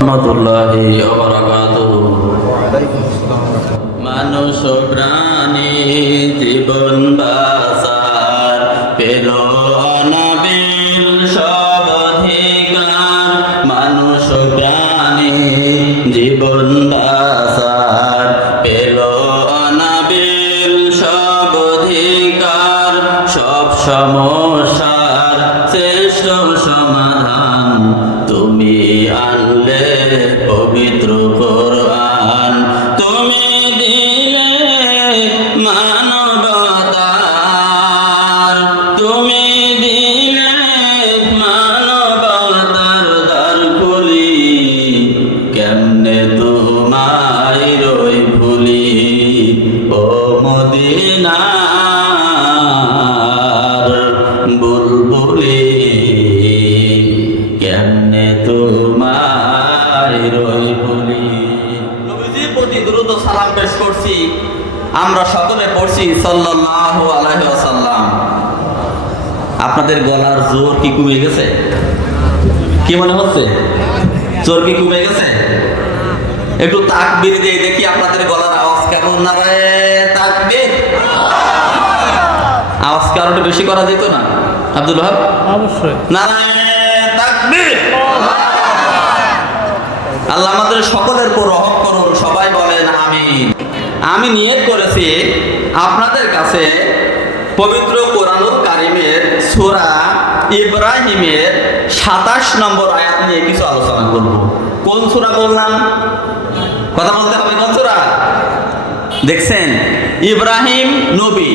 রহমতুল্লাহি ওয়া বারাকাতুহু। মানুষ প্রাণী জীবন বাঁচার পেল অনাবিল সব অধিকার। মানুষ প্রাণী জীবন বাঁচার পেল অনাবিল সব অধিকার। সব সমস্যার শ্রেষ্ঠ সমাধান তুমি আনলে পবিত্র কোরআন। তুমি দিলে মানবতার, তুমি দিলে মানবতার দ্বার খুলি। কেমনে তোমায় রই ভুলি ও মদিনার বুলবুলি। কেমনে তোমায় রই ভুলি। নবীজির প্রতি দ্রুত সালাম পেশ করছি। আমরা সকলে পড়ছি সাল্লাল্লাহু আলাইহি ওয়াসাল্লাম। আপনাদের গলার জোর কি কমে গেছে? কি মনে হচ্ছে? জোর কি কমে গেছে? একটু তাকবীর দিয়ে দেখি আপনাদের গলার আওয়াজ কেমন। নারায়ে তাকবীর। আওয়াজ কি আরো বেশি করা যেত না আব্দুল ওয়াহাব? অবশ্যই। নারায়ে তাকবীর। আল্লাহ আমাদের সকলের উপর রহম করুন। সবাই বলেন আমিন। আমি নিয়ত করেছি আপনাদের কাছে পবিত্র কোরআনুল কারীমের সূরা ইব্রাহিমের ২৭ নম্বর আয়াত নিয়ে কিছু আলোচনা করব। কোন সূরা বললাম? কথা বলতে হবে। কোন সূরা? দেখছেন, ইব্রাহিম নবী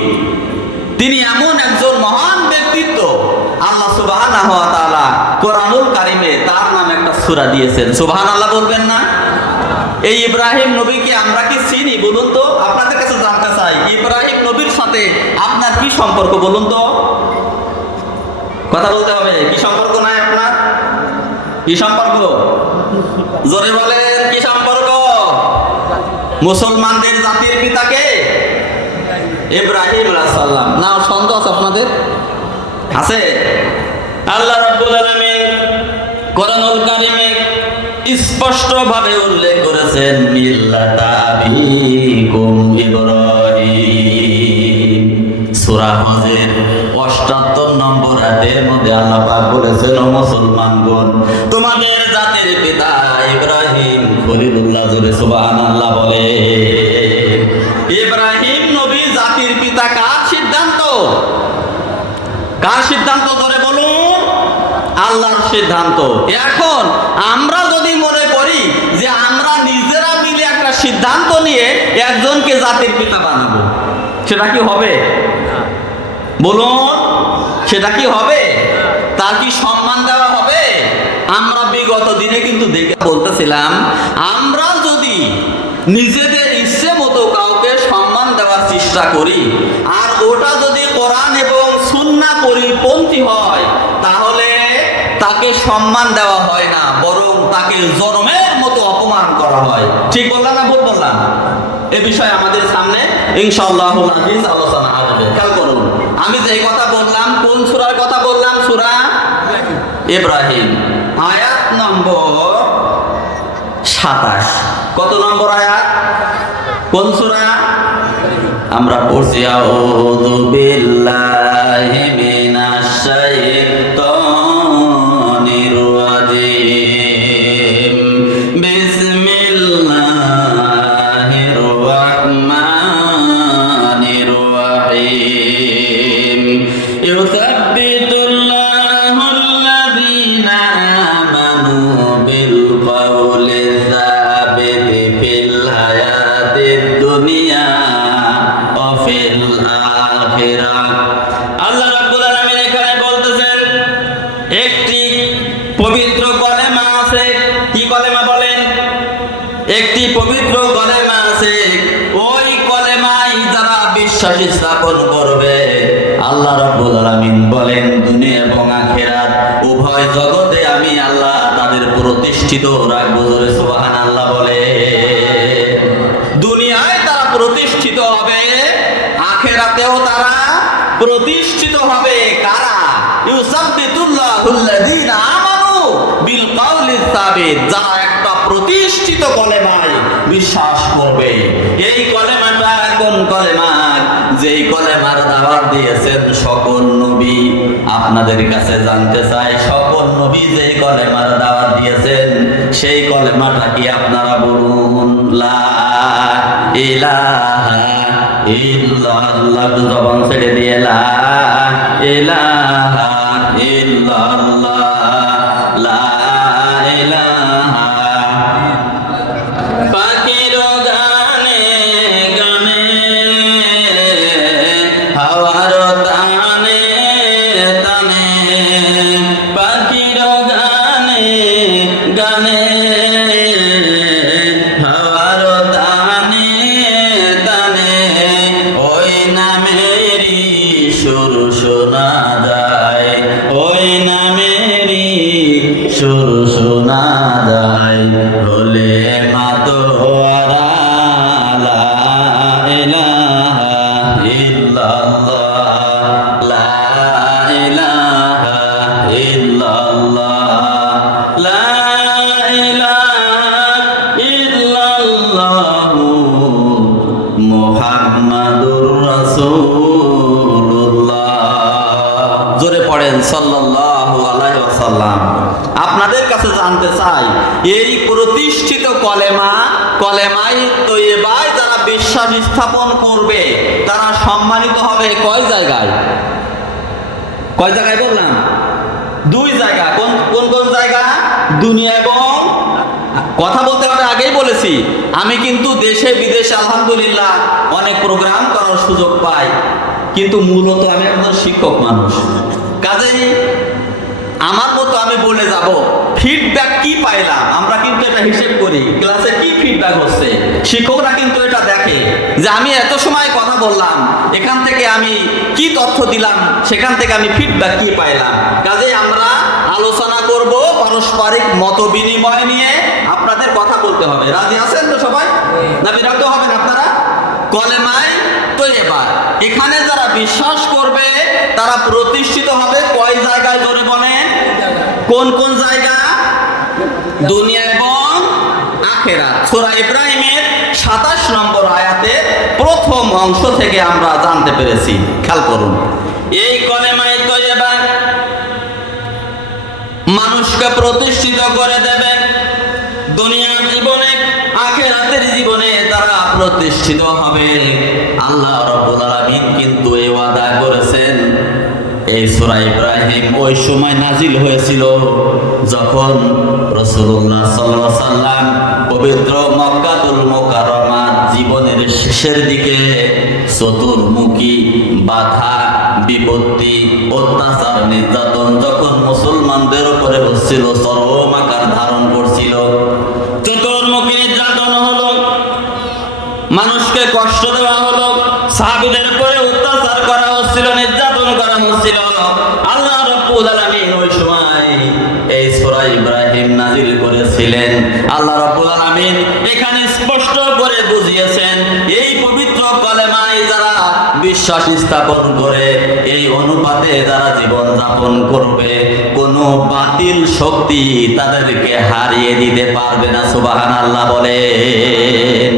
তিনি এমন একজন মহান ব্যক্তিত্ব। আল্লাহ সুবহানাহু ওয়া তাআলা কোরআনুল কারীমে তার নামে একটা সূরা দিয়েছেন। সুবহানাল্লাহ বলবেন না? এই ইব্রাহিম নবীকে আমরা কি চিনি বলুন তো? আপনাদের কাছে জানতে চাই, ইব্রাহিম নবীর সাথে আপনার কি সম্পর্ক বলুন তো? কথা বলতে হবে। কি সম্পর্ক নাই আপনার? কি সম্পর্ক? জোরে বলেন, কি সম্পর্ক? মুসলমানদের জাতির পিতাকে ইব্রাহিম আলাইহিস সালাম। না সন্দেহ আছে আপনাদের? আছে? আল্লাহ রাব্বুল আলামিন কোরআনুল কারীমে স্পষ্ট ভাবে উল্লেখ করেছেন মিল্লাতা আবিকুম ইব্রাহিম। সূরা হজের ৭৮ নম্বর আয়াতের মধ্যে আল্লাহ পাক বলেছেন, ও মুসলমানগণ, তোমাদের জাতির পিতা ইব্রাহিম খলিলুল্লাহ। জোরে সুবহানাল্লাহ বলে। ইব্রাহিম নবী জাতির পিতা। কার সিদ্ধান্ত? কার সিদ্ধান্ত ধরে বলুন? আল্লাহর সিদ্ধান্ত। এখন আমরা যদি মনে করি যে আমরা নিজেরা মিলে একটা সিদ্ধান্ত নিয়ে একজনকে জাতির পিতা বানাবো, সেটা কি হবে? বলুন, সেটা কি হবে? তার কি সম্মান দেওয়া হবে? আমরা বিগত দিনে কিন্তু দেখে বলতেছিলাম, আমরা যদি নিজেদের ইচ্ছে মতো কাউকে সম্মান দেওয়ার চেষ্টা করি আর ওটা যদি কোরআন এবং সুন্নাহ পরিপন্থী হয়, তাহলে তাকে সম্মান দেওয়া হয় না, বরং তাকে জনমের মতো অপমান করা হয়। ঠিক বললাম না ভুল বললাম? এ বিষয়ে আমাদের সামনে ইনশাআল্লাহুল আজিজ আলোচনা আসবে। খেয়াল করুন, আমি যে কথা বললাম, কোন সূরার কথা বললাম? সূরা ইব্রাহিম, আয়াত নম্বর ২৭। কত নম্বর আয়াত? কোন সূরা? আমরা পড়ছি আউযু বিল্লাহি মিনাশ শাইতানির রাজিম। বিসমিল্লাহির রাহমানির রাহিম। ইউসাব্বিতুল্লাহুল্লাযীনা আমানু বিল কওলি সাবিতি ফিল হায়াতিদ দুনিয়া ওয়া ফিল আখিরাহ। আল্লাহ রাব্বুল আলামিন এখানে বলতেছেন, একটি পবিত্র কলেমা আছে। কি কলেমা বলেন? একটি পবিত্র কলেমা আছে। ওই কলেমায় যারা বিশ্বাস স্থাপন করবে, আল্লাহ রাব্বুল আলামিন বলেন, দুনিয়া এবং আখিরাত উভয় জগতে আমি আল্লাহ তাদের প্রতিষ্ঠিত রাখবো। জোরে সুবহানাল্লাহ বলে। দুনিয়ায় তারা প্রতিষ্ঠিত হবে, আখিরাতেও তারা প্রতিষ্ঠিত হবে। কারা? ইউসাব্বিতুল্লাহুল্লাযীনা আমানু বিল কওলি সাবিত। যারা একটা প্রতিষ্ঠিত কলেমায় বিশ্বাস করবে। এই কলেমাটা কোন কলেমা? যেই কলেমার দাওয়াত দিয়েছেন সকল নবী। আপনাদের কাছে জানতে চাই, সকল নবী যেই কলেমার দাওয়াত দিয়েছেন সেই কলেমাটা কি? আপনারা বলুন, লা ইলাহা ইল্লাল্লাহ। জবান ছেড়ে দিয়ে লা ইলাহা ইল্লাল্লাহ, লা ইলাহা। পাখির গানে গানে, হাওয়ার তানে তানে, পাখির গানে গানে, হাওয়ার তানে তানে, ওই নামেরই সুর শোনা যায়, ওই নামেরই সুর শোনা যায়। বলে মাতোয়ারা লা ইলাহা ইল্লাল্লাহ, লা ইলাহা ইল্লাল্লাহ, লা ইলাহা ইল্লাল্লাহ, মুহাম্মাদুর রাসূলুল্লাহ। জোরে পড়েন সাল্লাল্লাহু আলাইহি ওয়াসাল্লাম। আপনাদের কাছে জানতে চাই, এই প্রতিষ্ঠিত কলেমায় তৈয়বায় যারা বিশ্বাস স্থাপন করবে তারা সম্মানিত হবে কয় জায়গায়? কয় জায়গায় বললাম? 2 জায়গা। কোন কোন জায়গা? দুনিয়া এবং কথা বলতে হবে। আগেই বলেছি, আমি কিন্তু দেশে বিদেশে আলহামদুলিল্লাহ অনেক প্রোগ্রাম করার সুযোগ পাই, কিন্তু মূলত আমি একজন শিক্ষক মানুষ। কাজেই আমার মতো আমি বলে যাব ফিডব্যাক কি পাইলাম। আমরা কিন্তু এটা হিসেব করি, ক্লাসে কি ফিডব্যাক হচ্ছে। শিক্ষকরা কিন্তু এটা দেখে যে আমি এত সময় কথা বললাম, এখান থেকে আমি কি তথ্য দিলাম, সেখান থেকে আমি ফিডব্যাক কি পাইলাম। কাজেই আমরা আলোচনা করব, পারস্পরিক মত বিনিময় নিয়ে আপনাদের কথা বলতে হবে। রাজি আছেন তো সবাই? না বিরক্ত হবেন আপনারা? কলেমায় তৈয়বা, এখানে যারা বিশ্বাস করবে তারা প্রতিষ্ঠিত হবে কয় জায়গায়? জোরে বলেন, কোন কোন জায়গা? দুনিয়া এবং আখিরাত। সূরা ইব্রাহিমের 27 নম্বর আয়াতের প্রথম অংশ থেকে আমরা জানতে পেরেছি। খেয়াল করুন, এই কলেমায়ে তৈয়বা মানুষকে প্রতিষ্ঠিত করে দেবেন দুনিয়ার জীবনে, আখিরাতের জীবনে তারা প্রতিষ্ঠিত হবে। আল্লাহ রাব্বুল আলামিন কিন্তু এই ওয়াদা করেছেন। এই সূরা ইব্রাহিম ওই সময় নাজিল হয়েছিল যখন রাসূলুল্লাহ সাল্লাল্লাহু আলাইহি সাল্লাম পবিত্র মক্কাতুল মুকাররমা জীবনের শেষের দিকে চতুর্মুখী বাধা, বিপত্তি, অত্যাচার, নির্যাতন যখন মুসলমানদের উপরে হচ্ছিল, চরম আকার ধারণ করছিল। চতুর্মুখী নির্যাতন হলো, মানুষকে কষ্ট দেওয়া হলো, সাহাবীদের উপরে অত্যাচার করা হচ্ছিল, নির্যাতন করা হচ্ছিল। আল্লাহ রাব্বুল আলামিন ওই সময় এই সূরা ইব্রাহিম নাজিল করেছিলেন। আল্লাহ রাব্বুল আলামিন এখানে স্পষ্ট করে বুঝিয়েছেন, এই পবিত্র কলেমায় যারা বিশ্বাস স্থাপন করে, এই অনুপাতে যারা জীবন যাপন করবে, কোনো বাতিল শক্তি তাদেরকে হারিয়ে দিতে পারবে না। সুবহানাল্লাহ বলেন।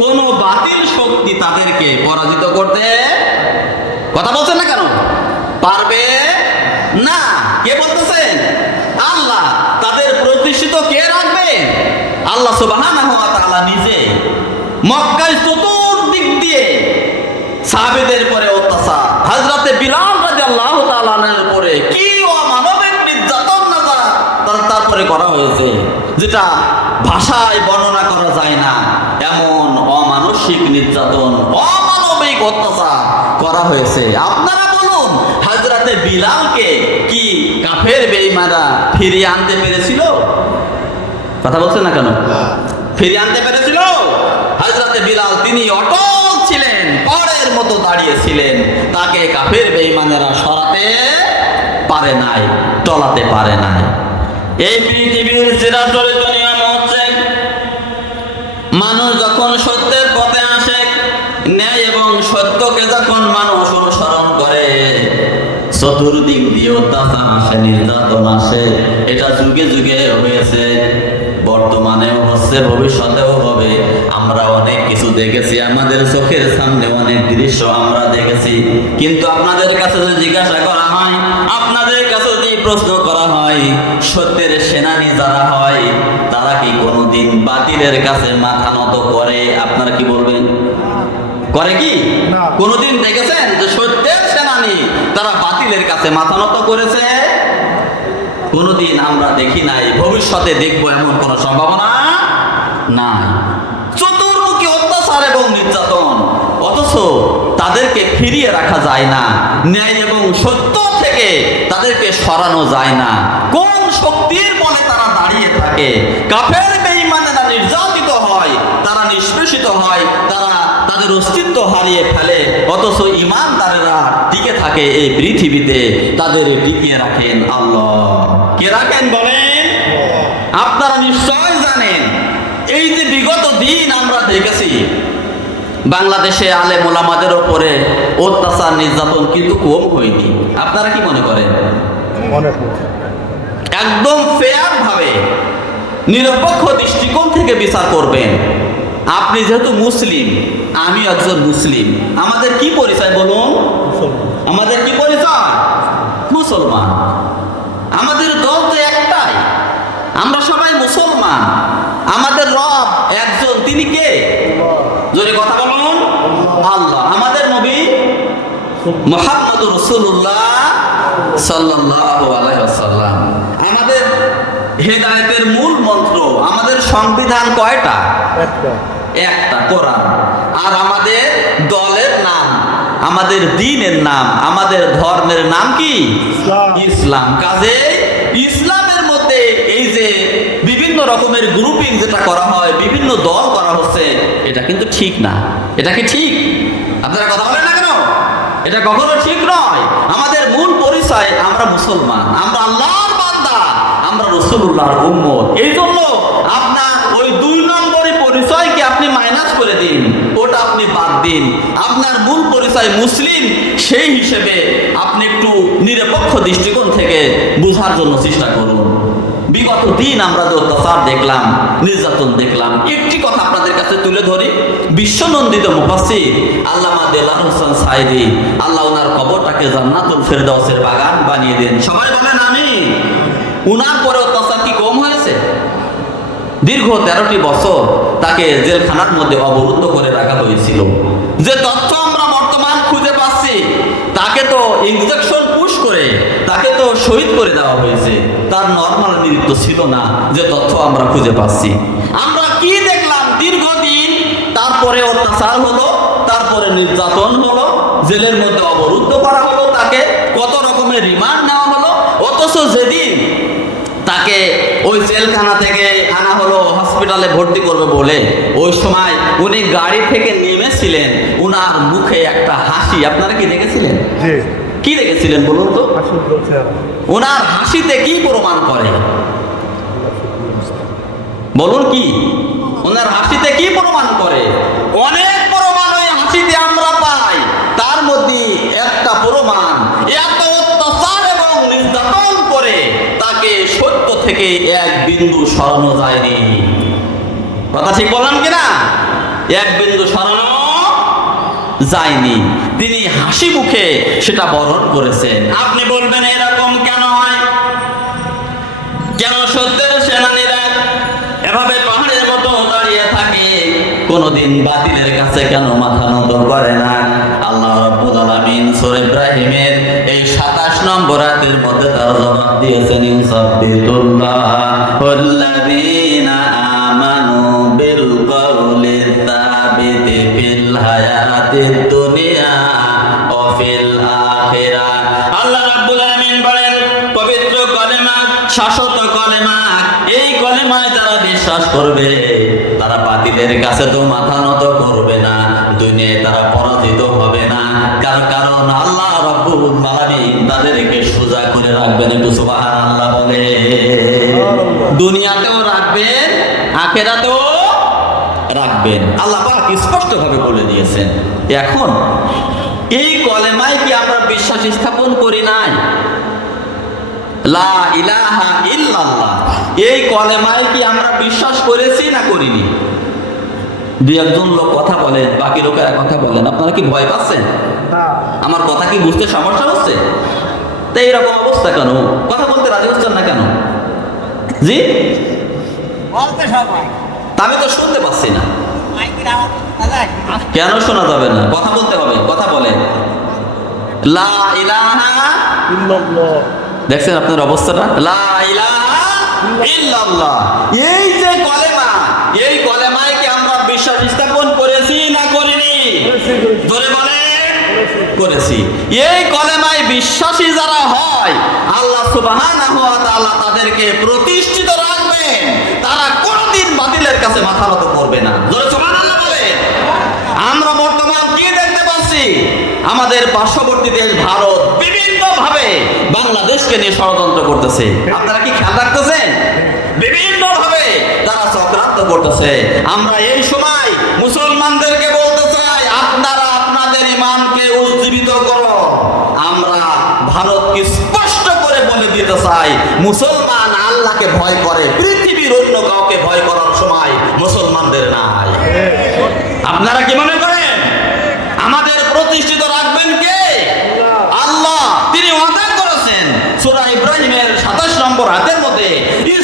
কোনো বাতিল শক্তি তাদেরকে পরাজিত করতে, কথা বলছেন না কেন? পারবে না। কে বলতেছেন? আল্লাহ। তাদের প্রতিষ্ঠিত কে রাখবে? আল্লাহ সুবহানাহু ওয়া তাআলা নিজে। মক্কায় চতুর্দিক দিয়ে সাহাবীদের উপরে অত্যাচার, হযরতে বিলাল রাদিয়াল্লাহু তাআলা আনহুর উপরে কি অমানবিক নির্যাতন না তারপরে করা হয়েছে, যেটা ভাষায় বর্ণনা করা যায় না। এমন অমানসিক নির্যাতন, অমানবিক অত্যাচার করা হয়েছে। আপনারা বলুন, হযরতে বিলালকে কি কাফের বেঈমানরা ফিরিয়ে আনতে পেরেছিল? কথা বলছেন না কেন? ফিরিয়ে আনতে পেরেছিল? হযরতে বিলাল তিনি অটল ছিলেন, পরের মতো দাঁড়িয়েছিলেন। তাকে কাফের বেঈমানেরা সরাতে পারে নাই, টলাতে পারে নাই। এই পৃথিবীর চিরাচরিত নিয়ম হচ্ছে, মানুষ যখন সত্যের পথে আসে, ন্যায় এবং সত্যকে যখন মানুষ অনুসরণ করে, চতুর্দিক দিয়ে অত্যাচার আসে, নির্যাতন আসে। এটা যুগে যুগে হয়েছে, বর্তমানেও হচ্ছে, ভবিষ্যতেও হবে। আমরা অনেক কিছু দেখেছি, আমাদের চোখের সামনে অনেক দৃশ্য আমরা দেখেছি। কিন্তু আপনাদের কাছে যদি জিজ্ঞাসা করা হয়, আপনাদের কাছে যদি প্রশ্ন করা হয়, সত্যের সেনানী যারা হয় তারা কি কোনোদিন বাতিলের কাছে মাথা নত করে? আপনারা কি বলবেন? করে কি? কোনোদিন দেখেছেন যে সত্যের সেনানী তারা বাতিলের কাছে মাথা নত করেছে? কোনোদিন আমরা দেখি নাই, ভবিষ্যতে দেখবো এমন কোনো সম্ভাবনা নাই। চতুর্মুখী অত্যাচার এবং নির্যাতন, অথচ তাদেরকে ফিরিয়ে রাখা যায় না, ন্যায় এবং সত্য থেকে তাদেরকে সরানো যায় না। কোন শক্তির বলে তারা দাঁড়িয়ে থাকে? কাফের বেঈমানেরা নির্যাতিত হয়, তারা নিষ্পেষিত হয়, তারা তাদের অস্তিত্ব হারিয়ে ফেলে, অথচ ঈমানদারেরা টিকে থাকে এই পৃথিবীতে। তাদের টিকিয়ে রাখেন আল্লাহ। কে রাখেন বলেন? আপনারা নিশ্চয় জানেন, এই যে বিগত দিন আমরা দেখেছি বাংলাদেশে আলেম ওলামাদের উপরে অত্যাচার নির্যাতন কিন্তু কম হয়নি। আপনারা কি মনে করেন? একদম ফেয়ার ভাবে নিরপেক্ষ দৃষ্টিকোণ থেকে বিচার করবেন। আপনি যেহেতু মুসলিম, আমি একজন মুসলিম, আমাদের কি পরিচয় বলুন? আমাদের কি পরিচয়? মুসলমান। আমাদের দল তো একটাই, আমরা সবাই মুসলমান। আমাদের রব একজন, তিনি কে? জোরে কথা বলুন। আল্লাহ। আমাদের নবী মুহাম্মদুর রাসূলুল্লাহ সাল্লাল্লাহু আলাইহি ওয়াসাল্লাম। আমাদের হেদায়েতের মূল মন্ত্র, আমাদের সংবিধান কয়টা? একটা, কোরআন। আর আমাদের দলের নাম, আমাদের দ্বীনের নাম, আমাদের ধর্মের নাম কি? ইসলাম। কাজে ইসলামের মধ্যে এই যে বিভিন্ন রকমের গ্রুপিং যেটা করা হয়, বিভিন্ন দল করা হচ্ছে, এটা কিন্তু ঠিক না। এটা কি ঠিক? আপনারা কথা বলেন না কেন? এটা কখনো ঠিক নয়। আমাদের মূল পরিচয়, আমরা মুসলমান, আমরা আল্লাহর বান্দা, আমরা রাসূলুল্লাহর উম্মত। এই জন্য আপনার ওই 2 নম্বরই পরিচয়কে আপনি মাইনাস করে দিন, ওটা আপনি বাদ দিন। আপনার মূল পরিচয় মুসলিম, সেই হিসেবে আপনি একটু নিরপেক্ষ দৃষ্টিকোণ থেকে বোঝার জন্য চেষ্টা করুন। বিগত দিন আমরা যে অত্যাচার দেখলাম, নির্যাতন দেখলাম, একটি কথা আপনাদের কাছে তুলে ধরি। বিশ্বনন্দিত মুফাসসির আল্লামা দেলাওয়ার হোসেন সাঈদী, আল্লাহ ওনার কবরটাকে জান্নাতুল ফেরদাউসের বাগান বানিয়ে দেন। সবাই বলেন আমিন। উনার পরে অত্যাচার কি কম হয়েছে? দীর্ঘ 13টি বছর তাকে জেলখানার মধ্যে অবরুদ্ধ করে রাখা হয়েছিল। যে তথ্য আমরা বর্তমান খুঁজে পাচ্ছি, তাকে তো ইনজেকশন পুশ করে তাকে তো শহীদ করে দেওয়া হয়েছে। তার নরমাল মৃত্যু ছিল না, যে তথ্য আমরা খুঁজে পাচ্ছি। আমরা কি দেখলাম দীর্ঘদিন? তারপরে অত্যাচার হলো, তারপরে নির্যাতন হলো, জেলের মধ্যে অবরুদ্ধ করা হলো, তাকে কত রকমের রিমান্ড নেওয়া হলো। অথচ যেদিন তাকে ওই জেলখানা থেকে আনা হলো হসপিটালে ভর্তি করবে বলে, ওই সময় উনি গাড়ি থেকে নেমেছিলেন, উনার মুখে একটা হাসি। আপনারা কি দেখেছিলেন? কি দেখেছিলেন বলুন তো? উনার হাসিতে কি প্রমাণ করে বলুন? কি ওনার হাসিতে কি প্রমাণ করে? অনেক প্রমাণ ওই হাসিতে আমরা পাই। তার মধ্যে একটা প্রমাণ, এত অত্যাচার এবং নির্যাতন করে তাকে সত্য থেকে এক বিন্দু সরানো যায়নি। কথা ঠিক বললাম কিনা? এক বিন্দু সরানো যায়নি। তিনি হাসি মুখে সেটা বরণ করেছেন। আপনি বলবেন এরকম কেন হয়? কেন সত্যের সেনানীরা এভাবে পাহাড়ের মতো দাঁড়িয়ে থাকে? কোনদিন বাতিলের কাছে কেন মাথা নত করে না? আল্লাহ রাব্বুল আলামিন সূরা ইব্রাহিমের এই 27 নম্বর আয়াতের মধ্যে তার জবাব দিয়েছেন, ইনসাবিতুল্লাহুল্লাযীনা আমানু বিল কওলি সাবিতি ফিল হায়াতিদ দুনিয়া ওয়া ফিল আখিরাহ। আল্লাহ রাব্বুল আলামিন বলেন, পবিত্র কলেমা, শাশ্বত কলেমা, এই কলেমায় যারা বিশ্বাস করবে তারা বাতিলের কাছে তো মাথা নত করবে না, দুনিয়ায় তারা পরাজিত হবে না। কারণ আল্লাহ রাব্বুল আলামিন তাদেরকে সোজা করে রাখবেন। একটু সুবহানাল্লাহ বলে। দুনিয়াতেও রাখবেন, আখিরাতেও রাখবেন। আল্লাহ পাক স্পষ্ট ভাবে বলে দিয়েছেন। এখন এই কলেমায় কি আমরা বিশ্বাস স্থাপন করি নাই? লা ইলাহা ইল্লাল্লাহ, এই কলেমায় কি আমরা বিশ্বাস করেছি না করিনি? দুই একজন লোক কথা বলেন, বাকি লোকেরা কথা বলেন। আপনারা কি ভয় পাচ্ছেন? আমার কথা কি বুঝতে সমস্যা হচ্ছে? তো এইরকম অবস্থা কেন? কথা বলতে রাজি হচ্ছেন না কেন? জি আমি তো শুনতে পাচ্ছি না। কেন শোনা যাবে না? কথা বলতে হবে, কথা বলেন। লা ইলাহা ইল্লাল্লাহ। দেখছেন আপনার অবস্থাটা? লা ইলাহা ইল্লাল্লাহ, এই যে কলেমা, এই কলেমায় কি আমরা বিশ্বাস স্থাপন করেছি না করিনি? ধরে বলেন করেছি। এই কলেমায় বিশ্বাসী যারা হয়, আল্লাহ সুবহানাহু ওয়া তাআলা তাদেরকে প্রতিষ্ঠিত রাখবেন। তারা কোনদিন বাতিলের কাছে মাথা নত করবে না। জোরে সুবহানাল্লাহ বলেন। আমরা বর্তমান কি দেখতে পাচ্ছি? আমাদের পার্শ্ববর্তী দেশ ভারত বিভিন্ন ভাবে বাংলাদেশকে নিয়ে ষড়যন্ত্র করতেছে। আপনারা কি খেয়াল রাখতেছেন? বিভিন্ন ভাবে তারা চক্রান্ত করতেছে। আমরা এই সময় মুসলমানদেরকে বলতে চাই, আপনারা আপনাদের ইমানকে উজ্জীবিত করো। আমরা ভারতকে স্পষ্ট করে বলে দিতে চাই, মুসলমান আল্লাহকে ভয় করে, পৃথিবীর অন্য কাউকে ভয় করার সময় মুসলমানদের নাই। আপনারা কি মনে করেন আমাদের প্রতিষ্ঠিত রাখবেন কে? আল্লাহ। তিনি ওয়াদা করেছেন সূরা ইব্রাহিমের 27 নম্বর আয়াতের মধ্যে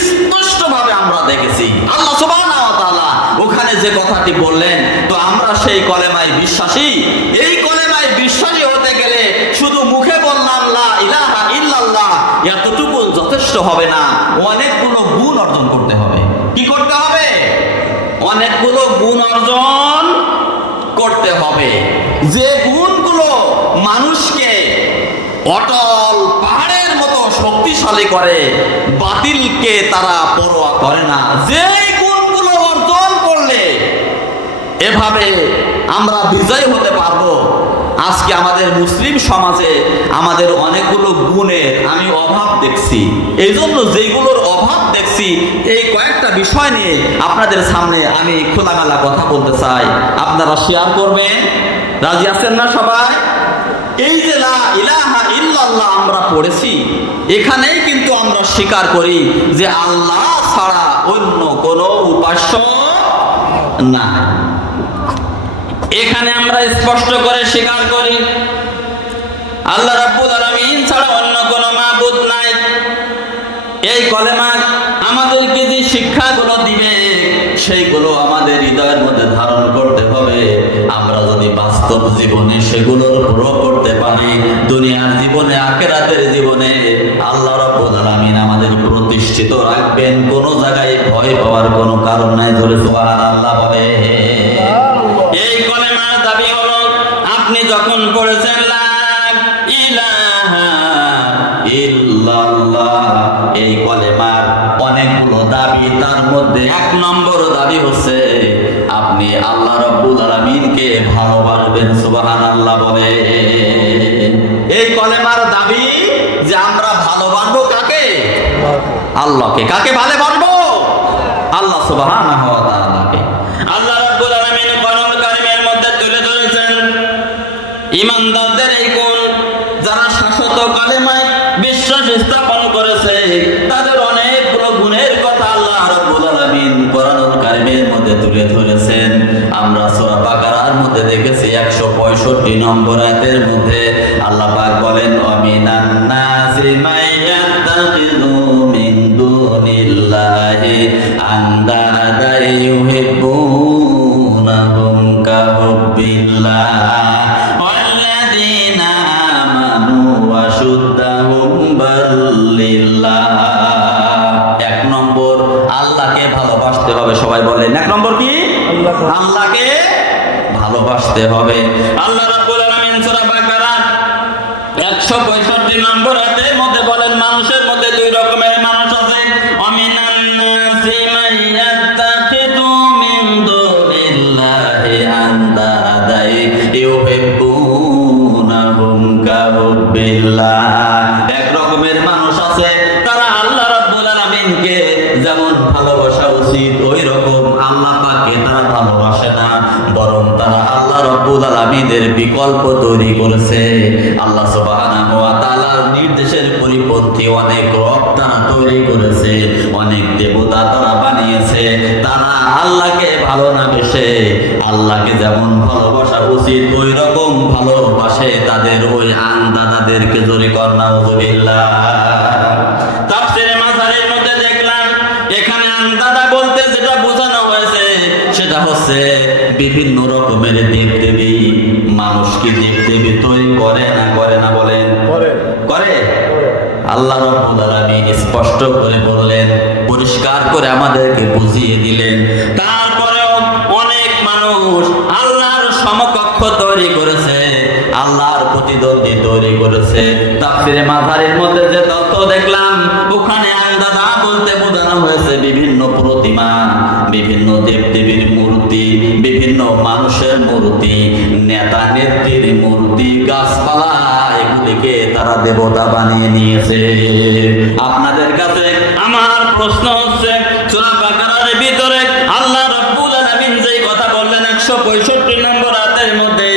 স্পষ্টভাবে আমরা দেখেছি। আল্লাহ সুবহানাহু ওয়া তাআলা ওখানে যে কথাটি বললেন, তো আমরা সেই কলেমায় বিশ্বাসী। এই কলেমায় বিশ্বাসী হতে গেলে শুধু মুখে বললাম লা ইলাহা ইল্লাল্লাহ এতটুকু যথেষ্ট হবে না, অনেকগুলো গুণ অর্জন করতে হবে। কি করতে হবে? অনেকগুলো গুণ অর্জন করতে হবে, যে গুণগুলো মানুষকে অটল পাহাড়ের মতো শক্তিশালী করে, বাতিলকে তারা পরোয়া করে না। যে গুণগুলো অর্জন করলে এভাবে আমরা বিজয় হতে পারবো। আজকে আমাদের মুসলিম সমাজে আমাদের অনেকগুলো গুণের আমি অভাব দেখছি। এই জন্য যেগুলোর অভাব দেখছি, এই কয়েকটা বিষয় নিয়ে আপনাদের সামনে আমি খোলামেলা কথা বলতে চাই। আপনারা শেয়ার করবেন। রাজি আছেন না সবাই? এই যে লা ইলাহা ইল্লাল্লাহ আমরা পড়েছি, এখানেই কিন্তু আমরা স্বীকার করি যে আল্লাহ ছাড়া অন্য কোনো উপাস্য না। এখানে আমরা স্পষ্ট করে স্বীকার করি আল্লাহ রাব্বুল আলামিন ছাড়া অন্য কোনো মাবুদ নাই। এই কলেমা আমাদেরকে যে শিক্ষাগুলো দিবে, সেইগুলো আমাদের হৃদয়ের মধ্যে ধারণ করতে হবে। আমরা যদি বাস্তব জীবনে সেগুলোর প্রয়োগ করতে পারি, দুনিয়ার জীবনে আখিরাতের জীবনে আল্লাহ রাব্বুল আলামিন আমাদের প্রতিষ্ঠিত রাখবেন। কোনো জায়গায় ভয় পাওয়ার কোনো কারণ নাই। ধরে সুবহানাল্লাহ বলে। এই কলেমার দাবি হলো, আপনি যখন পড়েছেন লা ইলাহা ইল্লাল্লাহ, এই কলেমার অনেকগুলো দাবি। তার মধ্যে 1 নম্বর দাবি হচ্ছে আপনি আল্লাহ রাব্বুল আলামিনকে ভালোবাসবেন। সুবহানাল্লাহ বলে। এই কলেমার দাবি যে আমরা ভালোবাসবো কাকে? আল্লাহকে। কাকে ভালোবাসবো? আল্লাহ সুবহানাহু ওয়া তাআলাকে। আল্লাহ রাব্বুল আলামিন কোরআনুল কারীমের মধ্যে তুলে ধরেছেন ঈমানদারদের এই গুণ, যারা শাশ্বত কলেমায় বিশ্বাস স্থাপন করেছে, তাদের অনেকগুলো গুণের কথা আল্লাহ রাব্বুল আলামিন কোরআনুল কারীমের মধ্যে তুলে ধরেছেন। আমরা সূরা বাকারার মধ্যে দেখেছি 165 নম্বর আয়াতের মধ্যে আল্লাহ পাক বলেন, ওয়ামিনান নাসি মাইয়াত্তাখিযু মিন দুনিল্লাহি আনদাদা ইউহিব্বুনাহুম কাহুব্বিল্লাহ ওয়াল্লাযীনা আমানু ওয়াশুদ্দাহুম বাল্লিল্লাহ। 1 নম্বর আল্লাহকে ভালোবাসতে হবে। সবাই বলেন 1 নম্বর কি? আল্লাহকে ভালোবাসতে হবে। আল্লাহ রাব্বুল আলামিন সূরা বাকারা 165 নম্বর আয়াতের মধ্যে বলেন, মানুষের মধ্যে 2 রকমের মানুষ আছে। ওয়ামিনান নাসি মাইয়াত্তাখিযু মিন দুনিল্লাহি আনদাদা ইউহিব্বুনাহুম কাহুব্বিল্লাহ। 1 রকমের মানুষ আছে, তারা আল্লাহ রাব্বুল আলামিনকে যেমন ভালোবাসা উচিত ওই রকম আল্লাহ পাককে তারা ভালোবাসে না, বরং তারা আল্লাহ রাব্বুল আলামিনের বিকল্প তৈরি করেছে। আল্লাহ সুবহানাহু ওয়া তাআলার নির্দেশের পরিপন্থী অনেক রব তারা তৈরি করেছে, অনেক দেবতা তারা বানিয়েছে। তারা আল্লাহকে ভালো না বেসে আল্লাহকে যেমন ভালোবাসা উচিত ওই রকম ভালোবাসে তাদের ওই আন্দাদাদেরকে। জোরে কর নাউযুবিল্লাহ। তাফসীরে মাজারের মধ্যে দেখলাম এখানে আন্দাদা বলতে যেটা বোঝানো হয়েছে সেটা হচ্ছে বিভিন্ন রকমের দেবদেবী। মানুষ কি দেবদেবী তৈরি করে না করে না বলেন? করে। আল্লাহ রাব্বুল আলামিন স্পষ্ট করে বললেন, পরিষ্কার করে আমাদেরকে বুঝিয়ে দিলেন। তারপরেও অনেক মানুষ আল্লাহর সমকক্ষ তৈরি করেছে, আল্লাহর প্রতিদ্বন্দ্বী তৈরি করেছে। তাফসীরে মাজারের মধ্যে যে তথ্য দেখলাম ওখানে আন্দাদা বলতে বোঝানো হয়েছে বিভিন্ন প্রতিমা, বিভিন্ন দেবদেবীর মূর্তি, বিভিন্ন মানুষের মূর্তি, নেতা নেত্রীর মূর্তি, গাছপালা, এগুলিকে তারা দেবতা বানিয়ে নিয়েছে। আপনাদের কাছে আমার প্রশ্ন হচ্ছে, সূরা বাকারার ভিতরে আল্লাহ রাব্বুল আলামিন যেই কথা বললেন 165 নম্বর আয়াতের মধ্যে,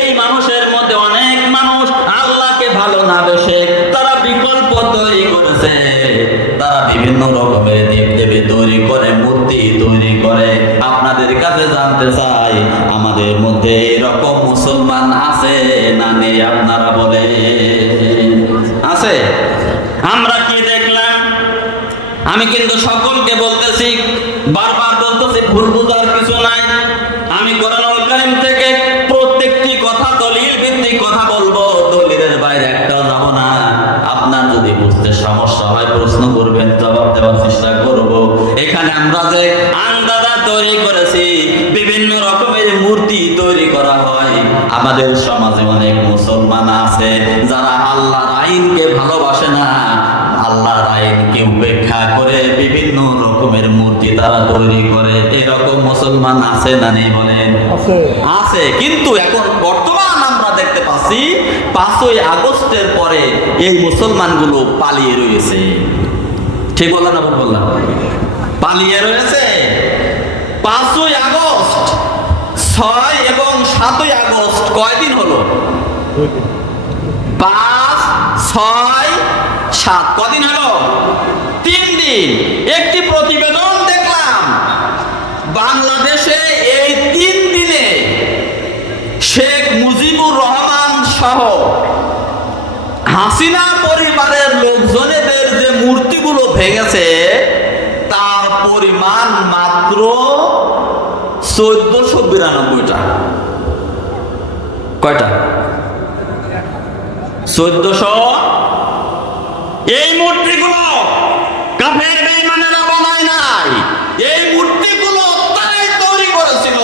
এই মানুষের মধ্যে অনেক মানুষ আল্লাহকে ভালো না বেসে তারা বিকল্প তৈরি করেছে, তারা বিভিন্ন রকমের দেবদেবী তৈরি করে, মূর্তি তৈরি করে। আপনাদের কাছে জানতে চাই, আমাদের মধ্যে এরকম মুসলমান আছে না নেই? আপনারা বলেন, আছে? আমরা কি দেখলাম? আমি কিন্তু সকলকে বলতেছি, বারবার বলতেছি, ভুল বুঝার কিছু নাই। আমি কোরআনুল কারীম থেকে প্রত্যেকটি কথা দলিল ভিত্তিক কথা বলবো, দলিলের বাইরে একটাও যাব না। আপনার যদি বুঝতে সমস্যা হয় প্রশ্ন করবেন, জবাব দেওয়ার চেষ্টা করব। এখানে আমরা যে আন্দাজা তৈরি করেছি, বিভিন্ন রকমের মূর্তি তৈরি করা হয়। আমাদের সমাজে অনেক মুসলমান আছে যারা আল্লাহর আইনকে ভালোবাসে না, আল্লাহর আইনকে উপেক্ষা করে বিভিন্ন রকমের মূর্তি তারা তৈরি করে। এরকম মুসলমান আছে না নেই বলেন? আছে। কিন্তু এখন বর্তমান আমরা দেখতে পাচ্ছি 5ই আগস্টের পরে এই মুসলমানগুলো পালিয়ে রয়েছে। ঠিক বললাম না ভুল বললাম? পালিয়ে রয়েছে। 5ই আগস্ট, 6 এবং 7ই আগস্ট কয়দিন হলো? 5, 6, 7 কদিন হলো? 3 দিন। একটি প্রতিবেদন দেখলাম বাংলাদেশে এই 3 দিনে শেখ মুজিবুর রহমান সহ হাসিনা পরিবারের লোকজনেদের যে মূর্তিগুলো ভেঙেছে তার পরিমাণ মাত্র 1492টা। কয়টা? 1400। এই মূর্তিগুলো কাফের বেঈমানেরা বানায় নাই, এই মূর্তিগুলো তারাই তৈরি করেছিল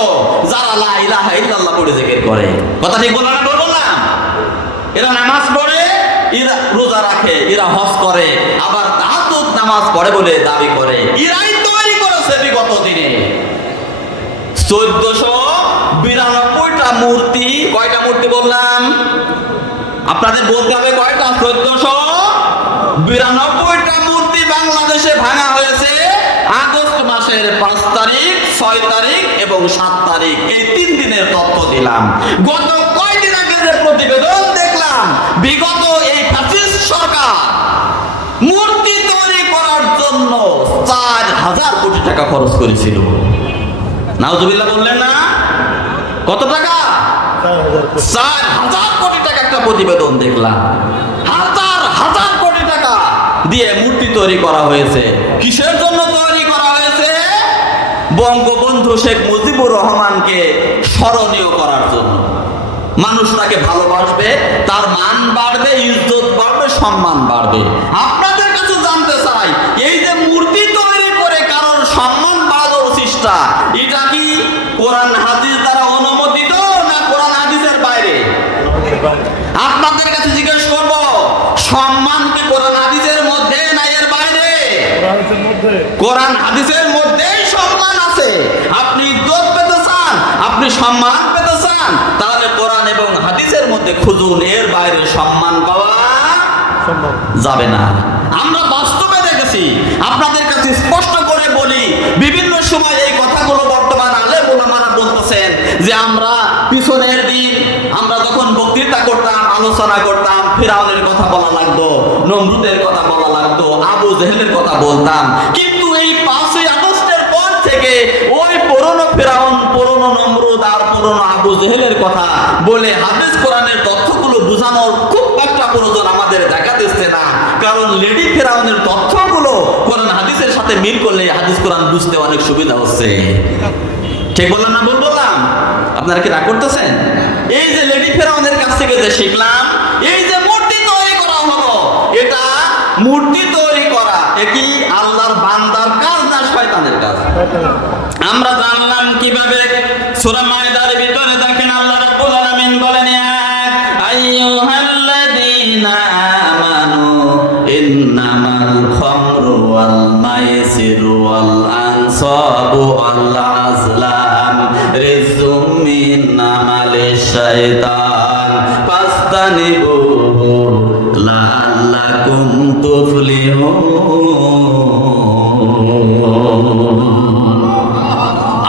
যারা লা ইলাহা ইল্লাল্লাহ পড়ে জিকির করে। কথা ঠিক বললাম না? বললাম। এরা নামাজ পড়ে, এরা রোজা রাখে, এরা হজ করে, আবার তাহাজ্জুদ নামাজ পড়ে বলে দাবি করে। এরাই তৈরি করেছে বিগত দিনে 1492টা মূর্তি। কয়টা মূর্তি বললাম? আপনাদের বলতে হবে কয়টা? 1492টা মূর্তি বাংলাদেশে ভাঙা হয়েছে আগস্ট মাসের 5 তারিখ, 6 তারিখ এবং 7 তারিখ। এই 3 দিনের তথ্য দিলাম। গত কয়দিন আগে যে প্রতিবেদন দেখলাম, বিগত এই ফ্যাসিস্ট সরকার মূর্তি তৈরি করার জন্য 4000 কোটি টাকা খরচ করেছিল। নাউজুবিল্লাহ বললেন না? কত টাকা? 4000 কোটি টাকা একটা প্রতিবেদন দেখলাম। হাজার হাজার কোটি টাকা দিয়ে মূর্তি তৈরি করা হয়েছে। কিসের জন্য তৈরি করা হয়েছে? বঙ্গবন্ধু শেখ মুজিবুর রহমানকে স্মরণীয় করার জন্য। মানুষ তাকে ভালোবাসবে, তার মান বাড়বে, ইজ্জত বাড়বে, সম্মান বাড়বে। আপনাদের কাছে জানতে চাই, এই যে মূর্তি তৈরি করে কারোর সম্মান বাড়ানোর চেষ্টা, এটা কি কোরআন হাদিস দ্বারা অনুমোদিত না কোরআন হাদিসের বাইরে? আপনাদের কাছে জিজ্ঞেস করব, সম্মান কি কোরআন হাদিসের মধ্যে না এর বাইরে? কোরআন হাদিসের মধ্যেই সম্মান আছে। আপনি ইজ্জত পেতে চান, আপনি সম্মান পেতে চান, তাহলে কোরআন এবং হাদিসের মধ্যে খুঁজুন। এর বাইরে সম্মান পাওয়া যাবে না। আমরা বাস্তবে দেখেছি। আপনাদের কাছে স্পষ্ট করে বলি, বিভিন্ন সময় এই কথাগুলো বর্তমান আলেম ওলামারা বলতেছেন যে আমরা পিছনের দিন আমরা যখন বক্তৃতা করতাম, আলোচনা আলোচনা করতাম, ফিরাউনের কথা বলা লাগতো, নমরুদের কথা বলা লাগতো, আবু জেহেলের কথা বলতাম। কিন্তু এই 5ই আগস্টের পর থেকে ওই পুরনো ফিরাউন, পুরনো নমরুদ আর পুরনো আবু জেহেলের কথা বলে হাদিস কোরআনের তথ্যগুলো বোঝানোর খুব একটা প্রয়োজন আমাদের দেখা দিচ্ছে না। কারণ লেডি ফিরাউনের তথ্যগুলো কোরআন হাদিসের সাথে মিল করলে হাদিস কোরআন বুঝতে অনেক সুবিধা হচ্ছে। ঠিক বললাম না ভুল বললাম? আপনারা কি রাগ করতেছেন? এই যে লেডি ফেরাউনের কাছ থেকে যে শিখলাম, এই যে মূর্তি তৈরি করা হলো, এটা মূর্তি তৈরি করা কি আল্লাহর বান্দার কাজ না শয়তানের কাজ? আমরা জানলাম কিভাবে। সূরা মাইদার ভিতরে দেখেন আল্লাহ রাব্বুল আলামিন বলেন, আইয়ুহাল্লাযীনা আমানু ইন্নামাল খামরু ওয়াল মাইসিরু ওয়াল আনসাবু ওয়াল আজলাম রিজুম মিন আমালিশ শাইতান ফাসতানিবুহু লাআল্লাকুম তুফলিহুন।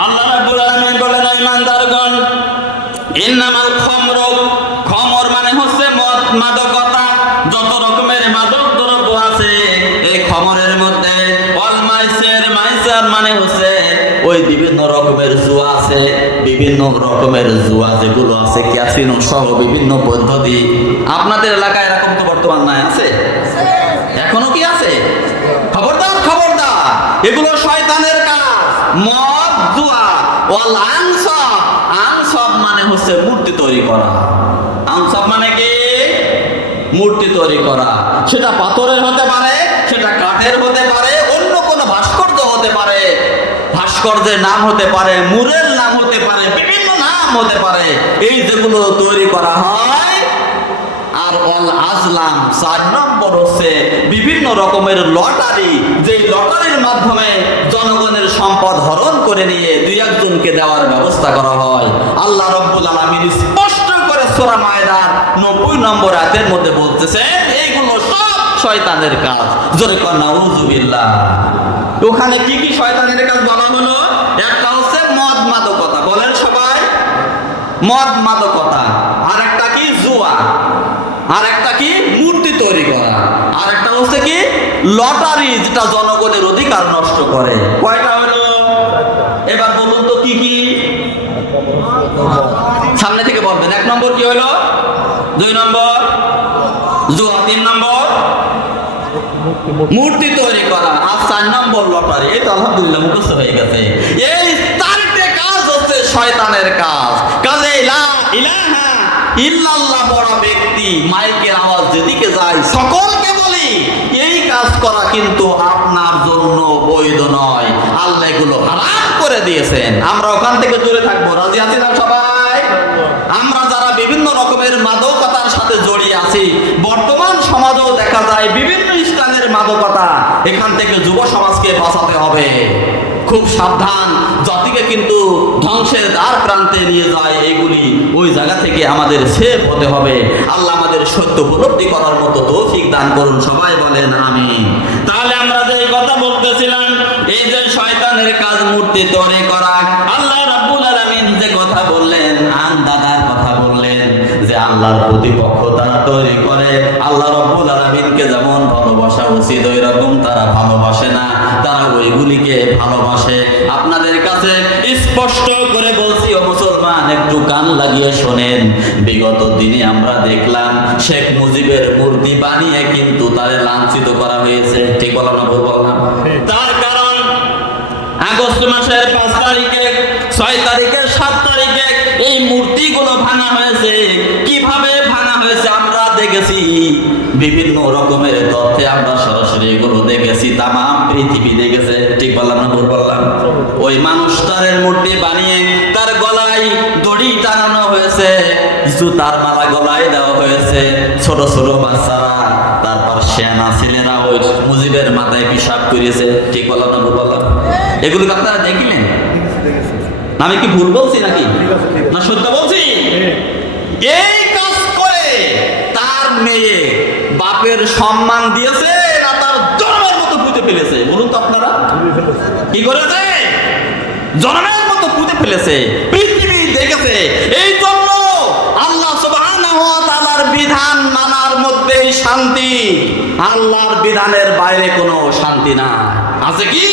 আল্লাহ রাব্বুল আলামিন বলেন, ঈমানদারগণ, ইন্নামাল খামরু, খমর মানে হচ্ছে মদ, মাদকতা, যত রকমের মাদক দ্রব্য আছে এই খমরের মধ্যে। ওয়াল মাইসির, মাইসির মানে হচ্ছে ওই বিভিন্ন রকমের জুয়া আছে, বিভিন্ন রকমের জুয়া যেগুলো আছে ক্যাসিনো সহ বিভিন্ন পদ্ধতি। আপনাদের এলাকায় এরকম তো বর্তমান নাই, আছে? এখনো কি আছে? খবরদার, খবরদার, এগুলো শয়তানের কাজ। মদ, জুয়া। ওয়াল আনসাব, আনসাব মানে হচ্ছে মূর্তি তৈরি করা। আনসাব মানে কি? মূর্তি তৈরি করা। সেটা পাথরের হতে পারে, সেটা কাঠের হতে পারে, অন্য কোনো ভাস্কর্য হতে পারে, ভাস্কর্যের নাম হতে পারে, মুরের নাম হতে পারে, বিভিন্ন নাম হতে পারে, এই যেগুলো তৈরি করা হয়। আর ওয়াল আজলাম, 4 নম্বর হচ্ছে বিভিন্ন রকমের লটারি, যে লটারির মাধ্যমে জনগণের সম্পদ হরণ করে নিয়ে 2-1জনকে দেওয়ার ব্যবস্থা করা হয়। আল্লাহ রাব্বুল আলামিন স্পষ্ট করে সূরা মায়দার 90 নম্বর আয়াতের মধ্যে বলতেছেন এইগুলো সব শয়তানের কাজ। জোরে কর নাউযুবিল্লাহ। ওখানে কি কি শয়তানের কাজ বলা হলো? একটা হচ্ছে মদ, মাদকতা। বলেন সবাই, মদ, মাদকতা। আর একটা কি? জুয়া। আর একটা কি? মূর্তি তৈরি করা। আর একটা হচ্ছে কি? লটারি, যেটা জনগণের অধিকার নষ্ট করে। কয়টা হলো? এবার বলুন তো কি কি? সামনে থেকে বলবেন। 1 নম্বর কি হলো? 2 নম্বর জুয়া, 3 নম্বর মূর্তি তৈরি করা, আর 4 নম্বর লটারি। এই তো আলহামদুলিল্লাহ মুখস্থ হয়ে গেছে। এই 4টে কাজ হচ্ছে শয়তানের কাজ। কাজে লা ইলাহা ইল্লাল্লাহ বড় ব্যক্তি, মাইকের আওয়াজ যেদিকে যায় সকলকে বলি, এই কাজ করা কিন্তু আপনার জন্য বৈধ নয়। আল্লাহ এগুলো হারাম করে দিয়েছেন। আমরা ওখান থেকে দূরে থাকবো। রাজি আছি না সবাই? আমরা যারা বিভিন্ন রকমের মাদকতার সাথে জড়িয়ে আছি, বর্তমান সমাজেও দেখা যায় বিভিন্ন স্থানের মাদকতা, এখান থেকে যুব সমাজকে বাঁচাতে হবে। খুব সাবধান, জাতিকে কিন্তু ধ্বংসের দ্বার প্রান্তে নিয়ে যায় এগুলি। ওই জায়গা থেকে আমাদের সেভ হতে হবে। আল্লাহ আমাদের সত্য উপলব্ধি করার মতো তৌফিক দান করুন। সবাই বলেন আমিন। তাহলে আমরা যে কথা বলতেছিলাম, এই যে শয়তানের কাজ মূর্তি তৈরি করা, আল্লাহ রাব্বুল আলামিন যে কথা বললেন, আন্দাদার কথা বললেন যে আল্লাহর প্রতিপক্ষ তারা তৈরি করে। আল্লাহ রাব্বুল আলামিনকে যেমন ভালোবাসা উচিত ওই রকম তারা ভালোবাসে না, তারা ওইগুলিকে ভালোবাসে। আপনাদের কাছে স্পষ্ট করে বলছি ও মুসলমান, একটু কান লাগিয়ে শোনেন। বিগত দিনে আমরা দেখলাম শেখ মুজিবের মূর্তি বানিয়ে কিন্তু তাদের লাঞ্ছিত করা হয়েছে। ঠিক বললাম না ভুল বললাম? তার কারণ আগস্ট মাসের 5 তারিখে, 6 তারিখে, 7 তারিখে এই মূর্তিগুলো ভাঙা হয়েছে। কিভাবে ভাঙা হয়েছে আমরা দেখেছি, বিভিন্ন রকমের তথ্যে আমরা সরাসরি এগুলো দেখেছি, তামাম পৃথিবী দেখেছে। ঠিক বললাম না ভুল বললাম? ওই মানুষটার মূর্তি বানিয়ে তার গলায় দড়ি টানানো হয়েছে, জুতার মালা গলায় দেওয়া হয়েছে। ছোট ছোট বাচ্চারা, তারপর সেনা ছেলেরা ওই মুজিবের মাথায় পিশাব করেছে। ঠিক বললাম না ভুল বললাম? এগুলোকে আপনারা দেখলেন? আমি কি ভুল বলছি নাকি না সত্য বলছি? এই কাজ করে তার মেয়ে বাপের সম্মান দিয়েছে না তার জন্মের মতো পুঁতে ফেলেছে? বলুন তো আপনারা, কি করেছে? জন্মের মতো পুঁতে ফেলেছে। পৃথিবী দেখেছে। এই জন্য আল্লাহ সুবহানাহু ওয়া তাআলার বিধান বিধান মানার মধ্যেই শান্তি, আল্লাহর বিধানের বাইরে কোনো শান্তি নাই। আছে কি?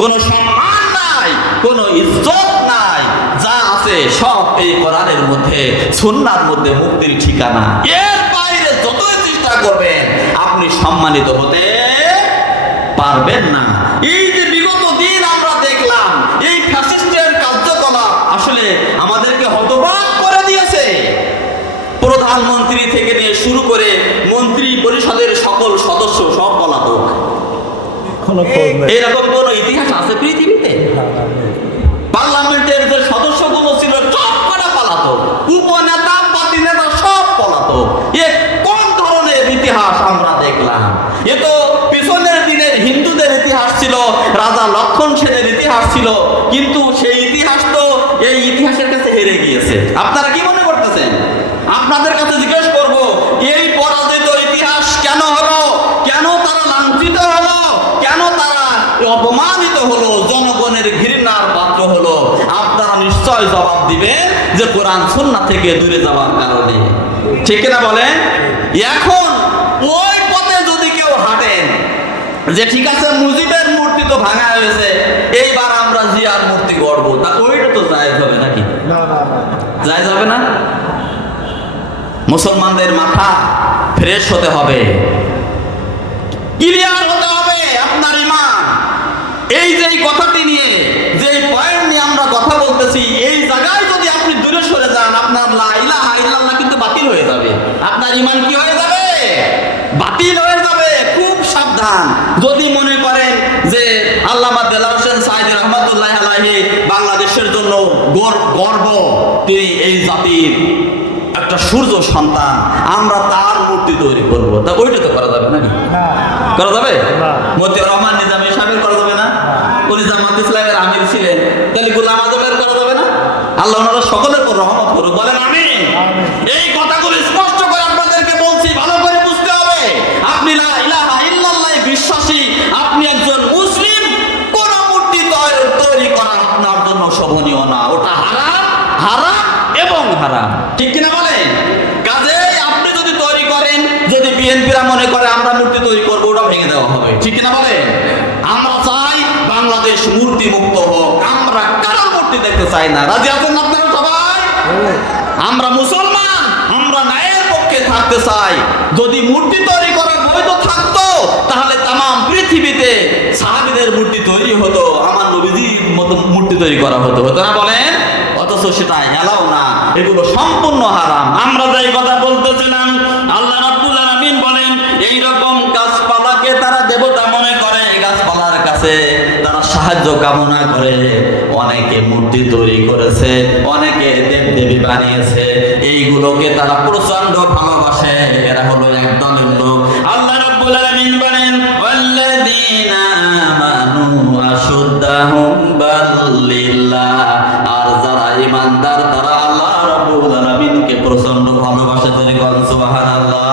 কোনো সম্মান নাই, কোনো ইজ্জত নাই, যা আছে সব এই কোরআনের মধ্যে, সুন্নাহর মধ্যে মুক্তির ঠিকানা। এর বাইরে যতই চেষ্টা করবেন আপনি সম্মানিত হতে পারবেন না। এই যে বিগত দিন আমরা দেখলাম এই ফ্যাসিস্টের কার্যকলাপ আসলে আমাদেরকে হতবাক করে দিয়েছে। প্রধানমন্ত্রী থেকে নিয়ে শুরু করে মন্ত্রী পরিষদের সকল সদস্য সব পলাতক। এরকম কোন ইতিহাস আছে পৃথিবীতে? পার্লামেন্টের যে সদস্যগুলো ছিল সব কটা পলাতক, উপনেতা পাতি নেতা সব পলাতক। এ কোন ধরনের ইতিহাস আমরা দেখলাম? এ তো পিছনের দিনের হিন্দুদের ইতিহাস ছিল, রাজা লক্ষণ সেনের ইতিহাস ছিল, কিন্তু সেই ইতিহাস তো এই ইতিহাসের কাছে হেরে গিয়েছে। আপনারা কি মনে করতেছেন? আপনাদের কাছে জিজ্ঞেস করব, এই পরাজিত ইতিহাস কেন হলো? কেন তারা লাঞ্ছিত হলো? কেন তারা অপমানিত হলো, জনগণের ঘৃণার পাত্র হলো? আপনারা নিশ্চয় জবাব দিবেন যে কোরআন সুন্নাহ থেকে দূরে যাওয়ার কারণে। ঠিক কিনা বলেন? এখন ওই পথে যদি কেউ হাঁটেন যে ঠিক আছে মুজিবের মূর্তি তো ভাঙা হয়েছে, এইবার আমরা জিয়ার মূর্তি গড়ব, তা ওইটা তো জায়েজ হবে নাকি? জায়েজ হবে না। মুসলমানদের মাথা ফ্রেশ হতে হবে, ক্লিয়ার হতে হবে আপনার ঈমান। এই যে কথাটি নিয়ে, যে পয়েন্ট নিয়ে আমরা কথা বলতেছি, এই জায়গায় যদি আপনি দূরে সরে যান, আপনার লা ইলাহা ইল্লাল্লাহ কিন্তু বাতিল হয়ে যাবে। আপনার ঈমান কি হয়ে যাবে? বাতিল হয়ে যাবে। খুব সাবধান। যদি মনে করেন যে আল্লামা দেলাওয়ার হোসেন সাঈদী রহমাতুল্লাহি আলাইহি বাংলাদেশের জন্য গর্ব, তিনি এই জাতির একটা সূর্য সন্তান, আমরা তার মূর্তি তৈরি করবো, তা ওইটা তো করা যাবে নাকি? করা যাবে? মতিউর রহমান নিজামী সাহেবের করা যাবে না? উনি জামাত ইসলামের আমির ছিলেন, তাহলে গোলাম আজমের করা যাবে না? আল্লাহ ওনারা সকলের উপর রহমত করুক, বলেন আমিন। এই কথাগুলো স্পষ্ট করে আপনাদেরকে বলছি, ভালো করে বুঝতে হবে। আপনি লা ইলাহা ইল্লাল্লাহ বিশ্বাসী, আপনি একজন মুসলিম, কোন মূর্তি তৈরি করা আপনার জন্য শোভনীয় না, ওটা হারাম, হারাম এবং হারাম। ঠিক কিনা বলেন? কাজেই আপনি যদি তৈরি করেন, যদি বিএনপিরা মনে করে আমরা মূর্তি তৈরি করবো, ওটা ভেঙে দেওয়া হবে। ঠিক কিনা বলেন? আমরা চাই বাংলাদেশ মূর্তি মুক্ত হোক, আমরা কারোর মূর্তি দেখতে চাই না। রাজি আছেন আপনারা সবাই? আমরা মুসলমান, আমরা ন্যায়ের পক্ষে থাকতে চাই। যদি মূর্তি তৈরি করা বৈধ থাকতো, তাহলে তাম পৃথিবীতে সাহাবীদের মূর্তি তৈরি হতো, আমার নবীজির মতো মূর্তি তৈরি করা হতো, হতো না বলেন? অথচ সেটা এলাও না, এগুলো সম্পূর্ণ হারাম। আমরা যাই কথা বলতেছিলাম, আল্লাহ রাব্বুল আলামিন বলেন এই রকম গাছপালাকে তারা দেবতা মনে করে, গাছপালার কাছে তারা সাহায্য কামনা করে, অনেকে মূর্তি তৈরি করেছে, অনেকে দেবদেবী বানিয়েছে, এইগুলোকে তারা প্রচন্ড ভালোবাসে। এরা হলো এক দলের লোক। আল্লাহ রাব্বুল আলামিন বলেন ওয়াল্লাযীনা আমানু আশুদ্দাহুম বাল্লিল্লাহ, আর যারা ঈমানদার তারা আল্লাহ রাব্বুল আলামিনকে প্রচন্ড ভালোবাসে। সুবহানাল্লাহ।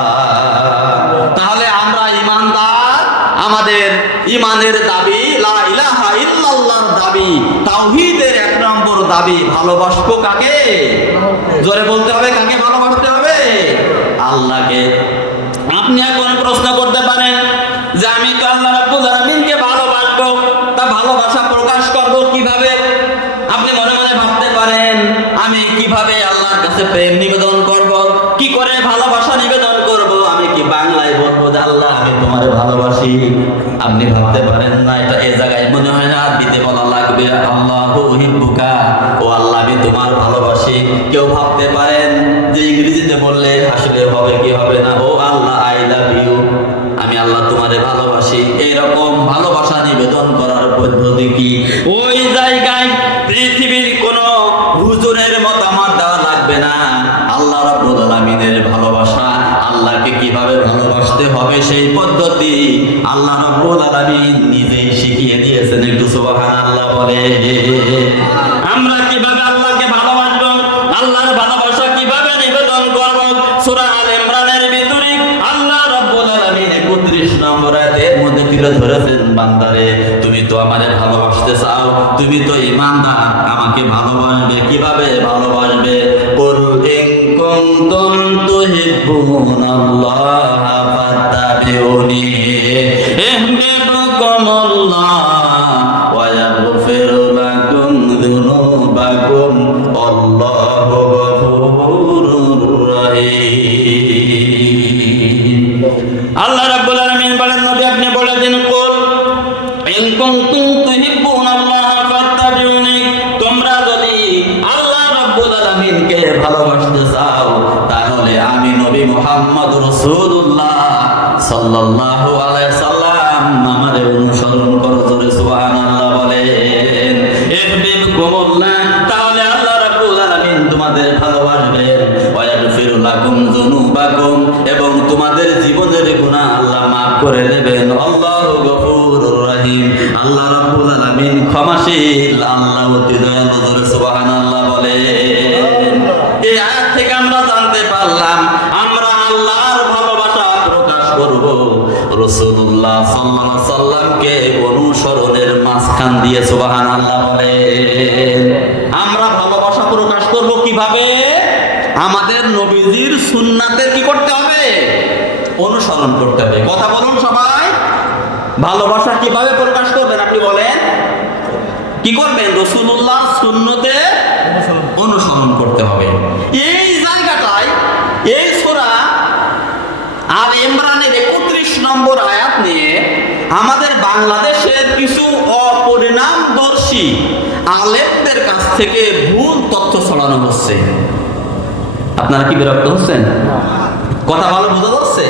তাহলে আমরা ঈমানদার, আমাদের ঈমানের দাবি লা ইলাহা ইল্লাল্লাহর দাবি, তাওহীদের এক নম্বর দাবি। ভালোবাসবো কাকে? জোরে বলতে হবে, কাকে ভালোবাসতে হবে? আল্লাহকে। আপনি এখন প্রশ্ন করতে পারেন যে আমি তো আল্লাহ রাব্বুল আলামিনকে ভালোবাসবো, তা ভালোবাসা প্রকাশ করব কিভাবে? আপনি মনে মনে ভাবতে পারেন আমি কিভাবে আল্লাহর কাছে প্রেম নিবেদন করব, কি করে ভালোবাসা নিবেদন করব? আমি কি বাংলায় বলবো যে আল্লাহ আমি তোমারে ভালোবাসি? আপনি ভাবতে পারেন না, এটা এই জায়গায় মনে হয় না দিতে বলা লাগবে আল্লাহু ইউহিব্বুকা, ও আল্লাহ আমি তোমার ভালোবাসি। কেউ ভাবতে পারেন যে ইংরেজিতে বললে আসলে হবে কি হবে না, ও আল্লাহ আই লাভ ইউ, আমি আল্লাহ তোমারে ভালোবাসি। এইরকম ভালোবাসা নিবেদন করার পদ্ধতি কি? ওই জায়গায় পৃথিবীর কোন হুজুরের মতামত দেওয়া লাগবে না। আল্লাহ রাব্বুল আলামিনের ভালোবাসা, আল্লাহকে কিভাবে ভালোবাসতে হবে সেই পদ্ধতি আল্লাহ রাব্বুল আলামিন নিজেই শিখিয়ে দিয়েছেন। একটু সুবহানাল্লাহ বলে। আমরা কিভাবে আল্লাহকে ভালোবাসবো, আল্লাহর ভালোবাসা কিভাবে নিবেদন করব? সূরা আল ইমরানের ভিতরে আল্লাহ রাব্বুল আলামিন 31 নম্বর আয়াতের মধ্যে তুলে ধরেছেন, বান্দারে তুমি তো আমাদের ভালোবাসতে চাও, তুমি তো ঈমানদার, আমাকে ভালোবাসবে। কিভাবে ভালোবাসবে? কুল ইন কুনতুম তুহিব্বুনাল্লাহ ফাত্তাবিউনি ইহদিকুমুল্লাহ ওয়া ইয়াগফির লাকুম যুনুবাকুম আল্লাহু গফুরুর রহিম। আল্লাহ রাব্বুল আলামিন বলেন, নবী আপনি বলে দিন, কুল ইন কুনতুম তুহিব্বুনাল্লাহ ফাত্তাবিউনি, তোমরা যদি আল্লাহ রাব্বুল আলামিনকে ভালোবাসতে চাও তাহলে আমি নবী মুহাম্মদ রাসূলুল্লাহ সাল্লাল্লাহু আলাইহি সাল্লাম আমারে অনুসরণ করো। জোরে সুবহানাল্লাহ বলেন। ইহবিবকুমুল্লাহ, তাহলে আল্লাহ রাব্বুল আলামিন তোমাদের ভালোবাসবেন। ওয়া ইয়াগফিরু লাকুম যুনুবাকুম, এবং তোমাদের জীবনের গুনাহ আল্লাহ maaf করে দেবেন। আল্লাহু গফুরুর রহিম, আল্লাহ রাব্বুল আলামিন ক্ষমাশীল, আল্লাহ অতি দয়ালু। জোরে সুবহানাল্লাহ বলেন। এই আয়াত থেকে আমরা জানতে পারলাম আমরা আল্লাহর ভালোবাসা প্রকাশ করব রাসূলুল্লাহ সাল্লাল্লাহু আলাইহি সাল্লামকে অনুসরণের মাঝখান দিয়ে। সুবহানাল্লাহ বলেন। আমরা ভালোবাসা প্রকাশ করব কিভাবে? আমাদের নবীজির সুন্নাতের কি করতে হবে? অনুসরণ করতে হবে। কথা বলুন সবাই। ভালোবাসা কিভাবে প্রকাশ করবেন আপনি বলেন? কি করবেন? রাসূলুল্লাহ সুন্নতে অনুসরণ করতে হবে। এই জায়গাটায় এই সূরা আল ইমরানের 31 নম্বর আয়াত নিয়ে আমাদের বাংলাদেশের কিছু অপরিণামদর্শী আলেমদের কাছ থেকে ভুল তথ্য ছড়ানো হচ্ছে। আপনারা কি বিরক্ত হচ্ছেন? কথা ভালো বোঝা যাচ্ছে?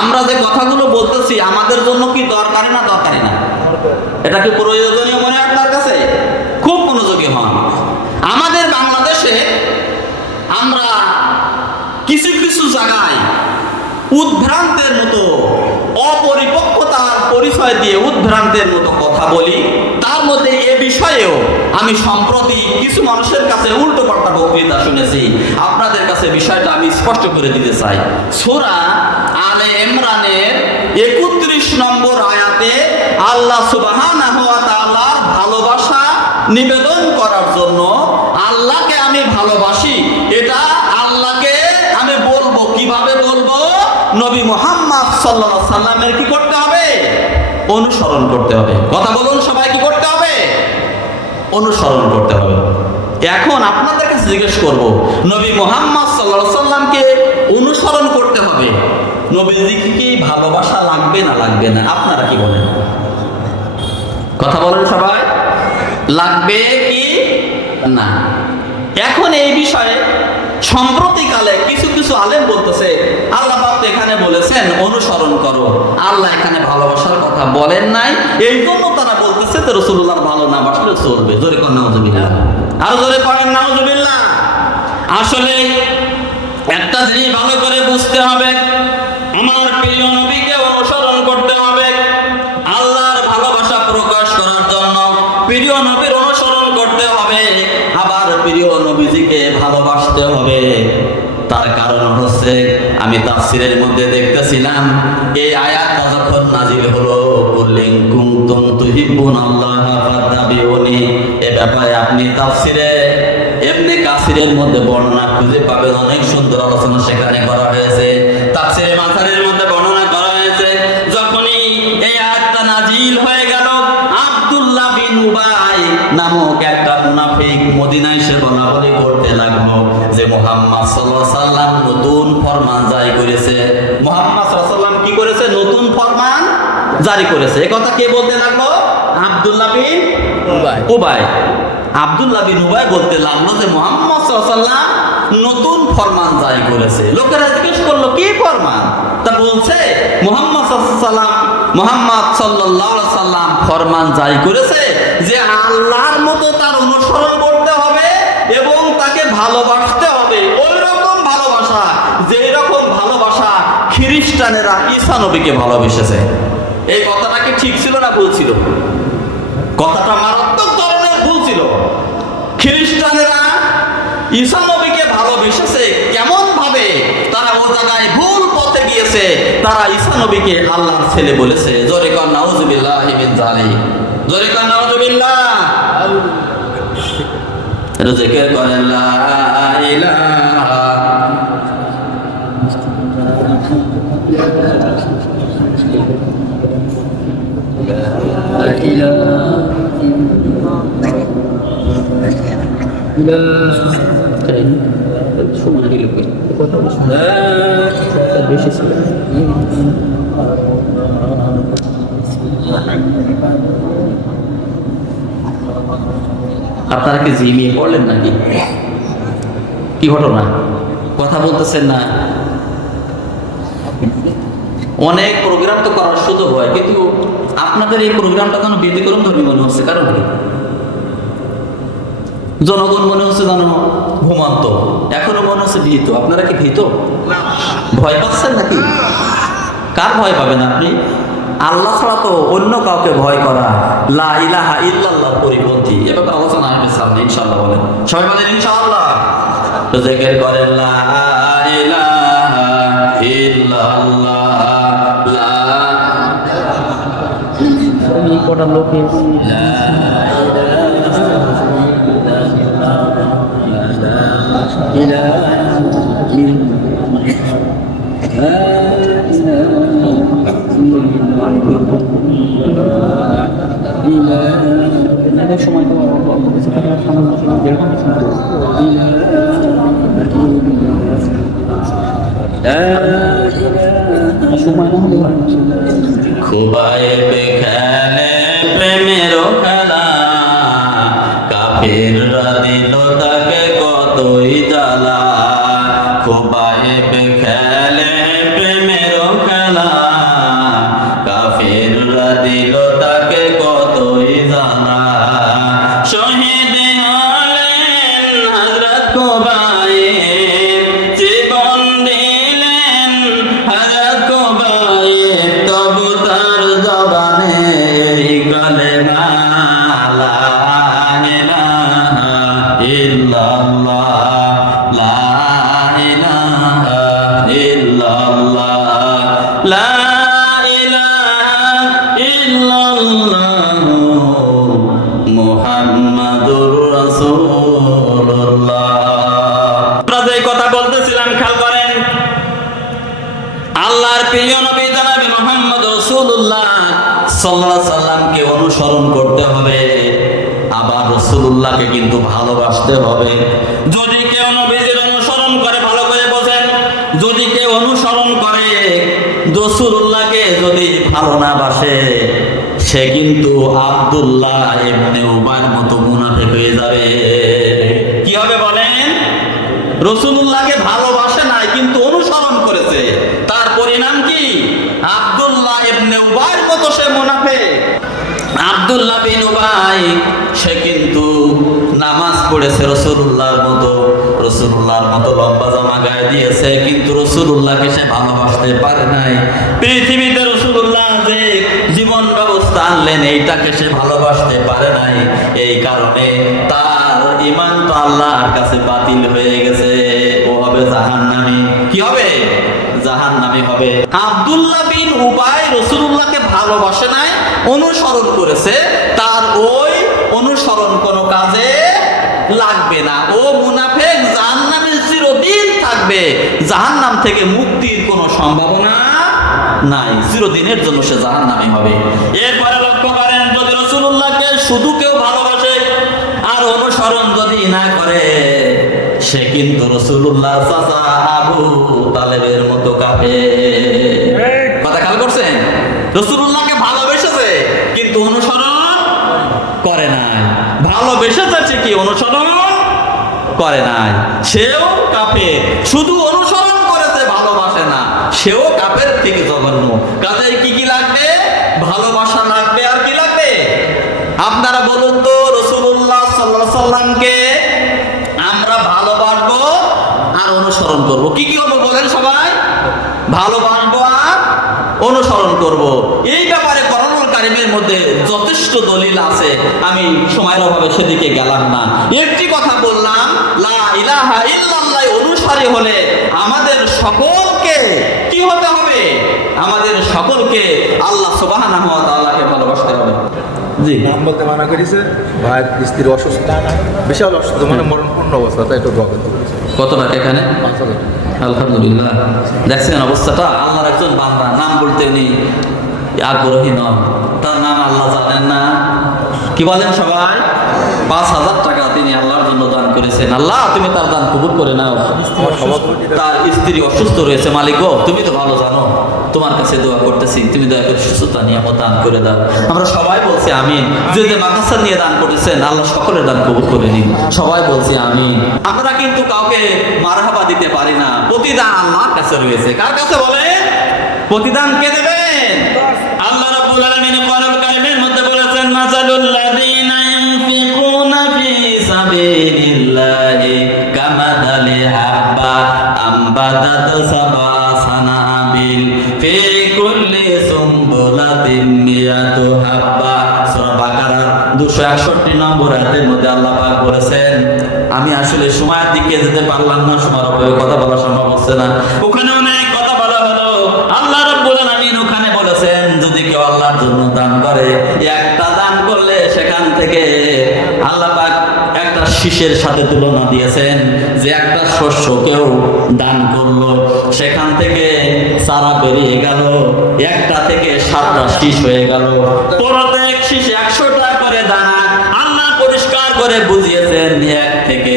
আমরা যে কথাগুলো বলতেছি আমাদের জন্য কি দরকারি না দরকারি না? এটা কি প্রয়োজনীয় মনে হয় আপনার কাছে? খুব মনোযোগী হন। আমাদের বাংলাদেশে আমরা কিছু কিছু জায়গায় উদ্ভ্রান্তের মতো অপরিপক্কতার পরিচয় দিয়ে উদ্ভ্রান্তের মতো কথা বলি। তার মধ্যে এ বিষয়েও আমি সম্প্রতি কিছু মানুষের কাছে উল্টো পাল্টা বক্তৃতা শুনেছি। আপনাদের কাছে বিষয়টা আমি স্পষ্ট করে দিতে চাই। সূরা আলে ইমরানের 31 নম্বর আয়াতে আল্লাহ সুবহানাহু ওয়া তাআলার ভালোবাসা নিবেদন করার জন্য আল্লাহকে আমি ভালোবাসি, এটা আল্লাহকে আমি বলবো। কিভাবে বলবো? নবী মুহাম্মদ সাল্লাল্লাহু আলাইহি সাল্লামের কি করতে হবে? অনুসরণ করতে হবে। কথা বলুন সবাই, কি করতে হবে? অনুসরণ করতে হবে। এখন আপনাদের কাছে জিজ্ঞেস করব, নবী মুহাম্মদ সাল্লাল্লাহু আলাইহি সাল্লামকে অনুসরণ করতে হবে, নবীজিকে কি ভালোবাসা লাগবে না লাগবে না? আপনারা কি বলেন? কথা বলেন সবাই। লাগবে কি না? এখন এই বিষয়ে সম্প্রতিকালে কিছু কিছু আলেম বলতেছে আল্লাহ পাক এখানে বলেছেন অনুসরণ করো, আল্লাহ এখানে ভালোবাসার কথা বলেন নাই। এই জন্য তারা বলতেছে তো রাসূলুল্লাহ ভালো না বাসলে চলবে। জোরে কোন নাউজুবিল্লাহ, আরো জোরে পড়েন নাউজুবিল্লাহ। আসলে একটা জিনিস ভালো করে বুঝতে হবে, আমার প্রিয় নবীকে অনুসরণ করতে হবে। আল্লাহর ভালোবাসা প্রকাশ করার জন্য প্রিয় নবীর অনুসরণ করতে হবে, আবার প্রিয় নবীজিকে ভালোবাসতে হবে। তার কারণ হচ্ছে আমি তাফসীরের মধ্যে দেখতেছিলাম এই আয়াতটা যখন নাজিল হলো, কুল্লিন কুনতুম তুহিব্বুনাল্লাহ ফাত্তাবিউনি, এই ব্যাপারে আপনি তাফসীরে ইবনে কাসিরের মধ্যে বর্ণনা খুঁজে পাবেন। অনেক সুন্দর আলোচনা সেখানে করা হয়েছে। তাফসীরে মাথারির মধ্যে বর্ণনা করা হয়েছে, যখনই এই আয়াতটা নাজিল হয়ে গেল, আব্দুল্লাহ বিন উবাই নামক একটা মুনাফিক মদিনায় এসে বলাবলি করতে লাগলো যে মুহাম্মদ সাল্লাল্লাহু আলাইহি সাল্লাম নতুন ফরমান জারি করেছে। মুহাম্মদ সাল্লাল্লাহু আলাইহি সাল্লাম কি করেছে? নতুন ফরমান জারি করেছে। এই কথা কে বলতে লাগলো? আব্দুল্লাহ বিন উবাই। আব্দুল্লাহ বিন উবাই বলতে লাগলো যে মুহাম্মদ সাল্লাল্লাহু আলাইহি সাল্লাম নতুন ফরমান জারি করেছে। লোকেরা জিজ্ঞেস করলো কি ফরমান? তা বলছে মুহাম্মদ সাল্লাল্লাহু আলাইহি সাল্লাম ফরমান জারি করেছে যে আল্লাহর মতো তার অনুসরণ করতে হবে এবং তাকে ভালোবাসতে হবে। ওই রকম ভালোবাসা, যেই রকম ভালোবাসা খ্রিস্টানেরা ঈসা নবীকে ভালোবেসেছে। এই কথাটা কি ঠিক ছিল না ভুল ছিল? কথাটা মারাত্মক ধরনের ভুল ছিল। খ্রিস্টানেরা ঈসা নবীকে ভালোবেসেছে কেমন ভাবে? তারা ও জায়গায় ভুল পথে গিয়েছে। তারা ঈসা নবীকে আল্লাহর ছেলে বলেছে। জোরে কর নাউজুবিল্লাহি মিন যালিক, জোরে কর নাউজুবিল্লাহ। জিকির করেন লা ইলাহা আপনারা কি ঝিমিয়ে পড়লেন নাকি? কি ঘটনা? কথা বলতেছেন না? অনেক প্রোগ্রাম তো করার সুযোগ হয়, কিন্তু আপনাদের এই প্রোগ্রামটা কেন ব্যতিক্রম ধর্মী মনে হচ্ছে? কারণ কি? জনগণ মনে হচ্ছে জানো ঘুমান্ত, এখনো মনে হচ্ছে ভীত। আপনারা কি ভীত? ভয় পাচ্ছেন নাকি? কার ভয় পাবেন আপনি? আল্লাহ ছাড়া তো অন্য কাউকে ভয় করা লা ইলাহা ইল্লাল্লাহ পরিপন্থী। এবার আলোচনা হবে সামনে ইনশাআল্লাহ। বলেন সবাই, বলেন ইনশাআল্লাহ। তো জিকির করেন লা ইলাহা ইল্লাল্লাহ, লা এই কটা লোকে সময় তো সময় না হলে খুবায়ে বেখানে প্রেমের খেলা, কাফিররা দিল তাকে কতই জ্বালা। খুবায়ে বেখানে প্রেমের খেলা, কাফিররা দিল তাকে কতই জ্বালা। শহীদ হলেন হযরত খুবায়ে, জীবন দিলেন হযরত খুবায়ে, তবু তার জবানে এই কালেমা লা ইলাহা ইল্লাল্লাহ, লা ইলাহা ইল্লাল্লাহ, লা ইলাহা ইল্লাল্লাহ মুহাম্মাদুর রাসূলুল্লাহ। আমরা যে কথা বলতেছিলাম খেয়াল করেন, আল্লাহর প্রিয় নবী জনাবে মুহাম্মদ রাসূলুল্লাহ সাল্লাল্লাহু আলাইহি সাল্লামকে অনুসরণ করতে হবে, আবার রাসূলুল্লাহকে কিন্তু ভালোবাসতে হবে। যদি কেউ নবীর অনুসরণ করে, ভালো করে বোঝেন, যদি কেউ অনুসরণ করে রাসূলুল্লাহকে যদি ভালো না বাসে, সে কিন্তু আব্দুল্লাহ ইবনে উবাইর মতো মুনাফিক হয়ে যাবে। কি হবে বলেন? রাসূলুল্লাহকে ভালোবাসে নাই কিন্তু অনুসরণ করেছে, তার পরিণাম কি? আব্দুল্লাহ ইবনে উবাইর মতো সে মুনাফিক। আব্দুল্লাহ বিন উবাই সে কিন্তু নামাজ পড়েছে রাসূলুল্লাহর মতো, রাসূলুল্লাহর মতো লম্বা জামা গায়ে দিয়েছে, কিন্তু রাসূলুল্লাহকে সে ভালোবাসতে পারে নাই। পৃথিবীতে রাসূলুল্লাহ যে জীবন ব্যবস্থা আনলেন এইটাকে সে ভালোবাসতে পারে নাই। এই কারণে তার ঈমান তো আল্লাহর কাছে বাতিল হয়ে গেছে, ও হবে জাহান্নামী। কি হবে? জাহান্নামী হবে। আব্দুল্লাহ বিন উবাই রাসূলুল্লাহকে ভালোবাসে নাই, অনুসরণ করেছে, তার ওই অনুসরণ কোনো কাজে লাগবে না। ও মুনাফিক, জাহান্নামে চিরদিন থাকবে, জাহান্নাম থেকে মুক্তির কোনো সম্ভাবনা নাই, চিরদিনের জন্য সে জাহান্নামী হবে। এরপরে লক্ষ্য করেন, যদি রাসূলুল্লাহকে শুধু কেউ ভালোবাসে আর অনুসরণ যদি না করে, সে কিন্তু রাসূলুল্লাহ চাচা আবু তালেবের মতো কাফের। কথা খেয়াল করছেন? রাসূলুল্লাহকে ভালোবেসেছে কিন্তু অনুসরণ করে নাই, ভালোবেসেছে ঠিকই, অনুসরণ করে নাই, সেও কাফের। শুধু অনুসরণ করেছে, ভালোবাসে না, সেও কাফের থেকে জঘন্য। কাজে কি কি লাগবে? ভালোবাসা লাগবে। আর কি লাগবে? আপনারা বলুন তো, রাসূলুল্লাহ সাল্লাল্লাহু আলাইহি সাল্লামকে আমরা ভালোবাসবো আর অনুসরণ করব, কি কি হবে বলেন সবাই? ভালোবাসবো আর অনুসরণ করব। এই ব্যাপারে কোরআনুল কারীমের মধ্যে যথেষ্ট দলিল আছে, আমি সময়ের অভাবে সেদিকে গেলাম না। একটি কথা বললাম, লা ইলাহা ইল্লাল্লাহ অনুসারী হলে আমাদের সকলকে কি হতে হবে? আমাদের সকলকে আল্লাহ সুবহানাহু ওয়া তাআলাকে ভালোবাসতে হবে। জি। নাম বলতে মানা করেছে, ভাইয়ের স্ত্রীর অসুস্থ, বিশাল অসুস্থ, মানে মরণপূর্ণ অবস্থা, তাই একটু দোয়া করতে বলেছে। কত টাকা এখানে? 5,000 টাকা। আলহামদুলিল্লাহ, দেখছেন অবস্থাটা। আল্লাহর একজন বান্দা, নাম বলতে উনি আগ্রহী নন, তার নাম আল্লাহ জানেন না। কি বলেন সবাই? 5,000 টাকা তিনি আল্লাহর জন্য দান করেছেন। আল্লাহ তুমি তার দান কবুল করে নাও। আমার সভাপতিটা তার স্ত্রী অসুস্থ রয়েছে, মালিক গো তুমি তো ভালো জানো, তোমার কাছে দোয়া করতেছি, তুমি দয়া করে সুস্থতা নিয়ে আমার দান করে দাও। আমরা সবাই বলছি আমিন। যে যে মাকাসা নিয়ে দান করেছেন আল্লাহ সকলের দান কবুল করে নিন, সবাই বলছি আমিন। আমরা কিন্তু কাউকে মারহাবা দিতে পারি না, প্রতিদান আল্লাহর কাছে রয়েছে। কার কাছে বলেন? প্রতিদান কে দেবেন? আল্লাহ রাব্বুল আলামিন কোরআনুল কারীমের মধ্যে বলেছেন, মাসালুল লাযীনা ইউনফিকুনা ফী সাবিলিল্লাহি কামাদালি হাব্বা আমবাতাত সাবা সানাবিল ফি কুল্লি সুমবুলাতিন মিয়াতু হাব্বা। সূরা বাকারার 261 নম্বর আয়াতের মধ্যে আল্লাহ পাক বলেছেন, আমি আসলে সময়ের দিকে যেতে পারলাম না, সময়ের অভাবে কথা বলা সম্ভব হচ্ছে না। ওখানে অনেক কথা বলা হলো। আল্লাহ রাব্বুল আলামিন ওখানে বলেছেন, যদি কেউ আল্লাহর জন্য দান করে, একটা দান করলে সেখান থেকে আল্লাহ পাক একটা শীষের সাথে তুলনা দিয়েছেন, যে একটা শস্য কেউ দান করলো, সেখান থেকে চারা বেরিয়ে গেল, একটা থেকে 7টা শীষ হয়ে গেল। প্রত্যেক শীষে 100 টাকা করে দানা। আল্লাহ পরিষ্কার করে বুঝিয়েছেন, 1 থেকে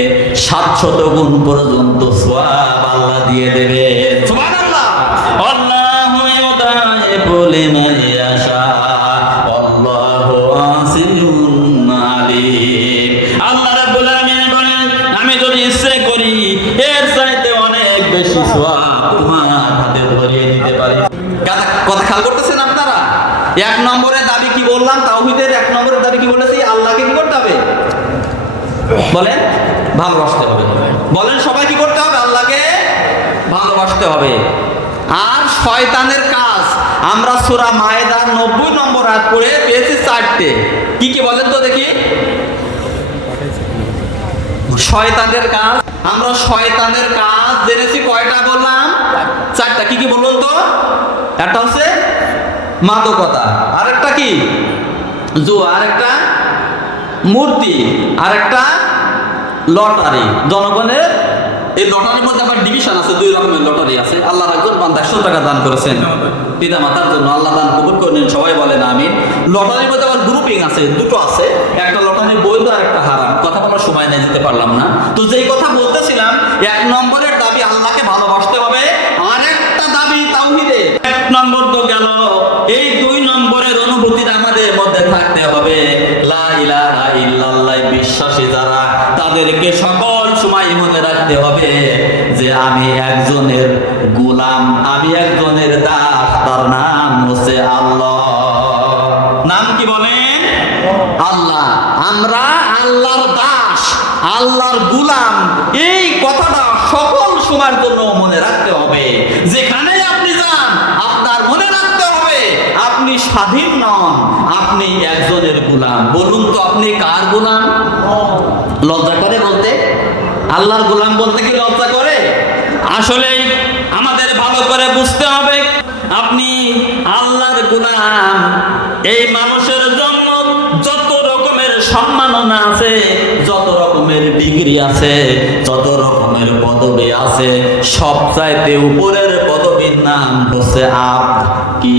700 গুণ পর্যন্ত সওয়াব আল্লাহ দিয়ে দেবে। সুবহানাল্লাহ। আল্লাহু ইউদাইফু লিমান ইয়াশা আল্লাহু ওয়াসিউন আলীম। আল্লাহ রাব্বুল আলামিন বলেন, আমি যদি ইচ্ছে করি এর চাইতে অনেক বেশি সওয়াব তোমার হাতে ধরিয়ে দিতে পারি। কথা খেয়াল করতেছেন আপনারা? 1 নম্বরের দাবি কি বললাম? তাওহীদের 1 নম্বরের দাবি কি বলেছি? আল্লাহকে কি করতে হবে? বলেন, ভালোবাসতে হবে। বলেন সবাই কি করতে হবে? আল্লাহকে ভালোবাসতে হবে। আর শয়তানের কাজ আমরা সূরা মায়েদার 90 নম্বর আয়াত পড়ে পেয়েছি 4টে। কি কি বলেন তো দেখি? শয়তানের কাজ, আমরা শয়তানের কাজ জেনেছি কয়টা বললাম? 4টা। কি কি বলুন তো? একটা হচ্ছে মাদকতা, আরেকটা কি? জুয়া, আরেকটা মূর্তি, আরেকটা লটারি। জনগণের এই লটারির মধ্যে আবার ডিভিশন আছে, 2 রকমের লটারি আছে। আল্লাহর একজন বান্দা 100 টাকা দান করেছেন পিতা মাতার জন্য, আল্লাহ দান কবুল করে নিন, সবাই বলেন আমিন। লটারির মধ্যে আবার গ্রুপিং আছে, 2টো আছে, একটা লটারি বৈধ আর একটা হারাম। কথা বলার সময় নেই, যেতে পারলাম না। তো যেই কথা বলতেছিলাম, 1 নম্বরের দাবি আল্লাহকে ভালোবাসতে হবে, আরেকটা দাবি তাওহীদে। 1 নম্বর তো গেল, এই 2 নম্বরের অনুভূতিটা আমাদের মধ্যে থাকতে হবে। লা ইলাহা ইল্লাল্লাহ বিশ্বাসী যারা, তাদেরকে সকল সময় মনে রাখতে হবে যে আমি একজনের গোলাম, আমি একজনের দাস, তার নাম হচ্ছে আল্লাহ। নাম কি বলেন? আল্লাহ। আমরা আল্লাহর দাস, আল্লাহর গোলাম, এই কথাটা সকল সময়ের জন্য মনে রাখতে হবে। যেখানে আপনি যান আপনার মনে রাখতে হবে আপনি স্বাধীন নন, আপনি একজনের গোলাম। বলুন তো আপনি কার গোলাম? লজ্জা করে বলতে? আল্লাহর গোলাম বলতে কি লজ্জা করে? আসলে আমাদের ভালো করে বুঝতে হবে, আপনি আল্লাহর গোলাম। এই মানুষের জন্য যত রকমের সম্মাননা আছে, যত রকমের ডিগ্রি আছে, যত রকমের পদবি আছে, সবচাইতে উপরের পদবীর নাম হচ্ছে আব্দ। কি?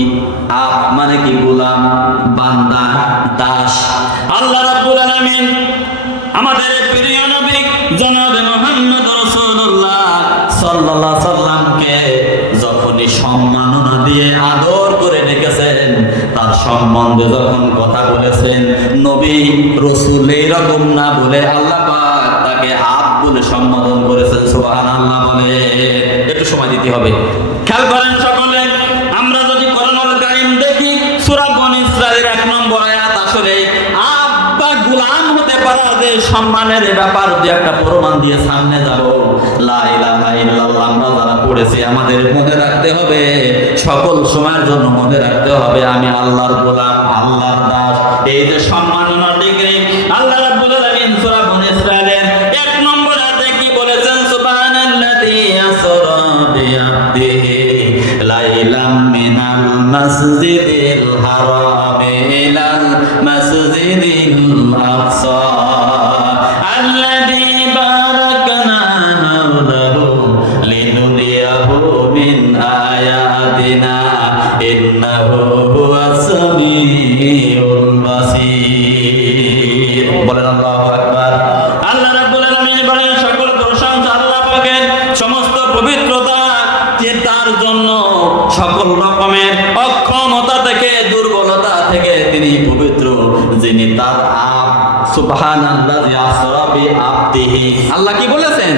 আব্দ মানে কি? গোলাম, বান্দা, দাস। আল্লাহ রাব্বুল আলামিন আমাদের প্রিয় নবী জনাব মুহাম্মদ রাসূলুল্লাহ সাল্লাল্লাহু আলাইহি সাল্লামকে যখনই সম্মাননা দিয়ে আদর করে ডেকেছেন, তার সম্বন্ধে যখন কথা বলেছেন, নবী রাসূল এরকম না বলে আল্লাহ পাক তাকে আব্দ বলে সম্বোধন করেছেন। সুবহানাল্লাহ বলে। একটু সময় দিতে হবে, খেয়াল করেন সকলে। আমরা যদি কোরআনুল কারীম দেখি, সূরা বনী ইসরাঈলের 1 নম্বর আয়াত, আসলে আব্বা গোলাম হতে পারা যে সম্মানের ব্যাপার, যে একটা প্রমাণ দিয়ে সামনে যাব। লা ইলাহা ইল্লাল্লাহ আমরা যারা পড়েছি, আমাদের মনে রাখতে হবে, সকল সময়ের জন্য মনে রাখতে হবে, আমি আল্লাহর গোলাম, আল্লাহর দাস। এই যে সম্মাননা ডিগ্রি, আল্লাহ রাব্বুল আলামিন সূরা বনী ইসরাঈলের 1 নম্বর আয়াতে কি বলেছেন? সুবহানাল্লাযী আসরা বিআবদিহি লাইলাম মিনাল মাসজিদিল হারামি ইলাল মাসজিদ সুবহানাল্লাযী আসরা বিআবদিহি। আল্লাহ কি বলেছেন?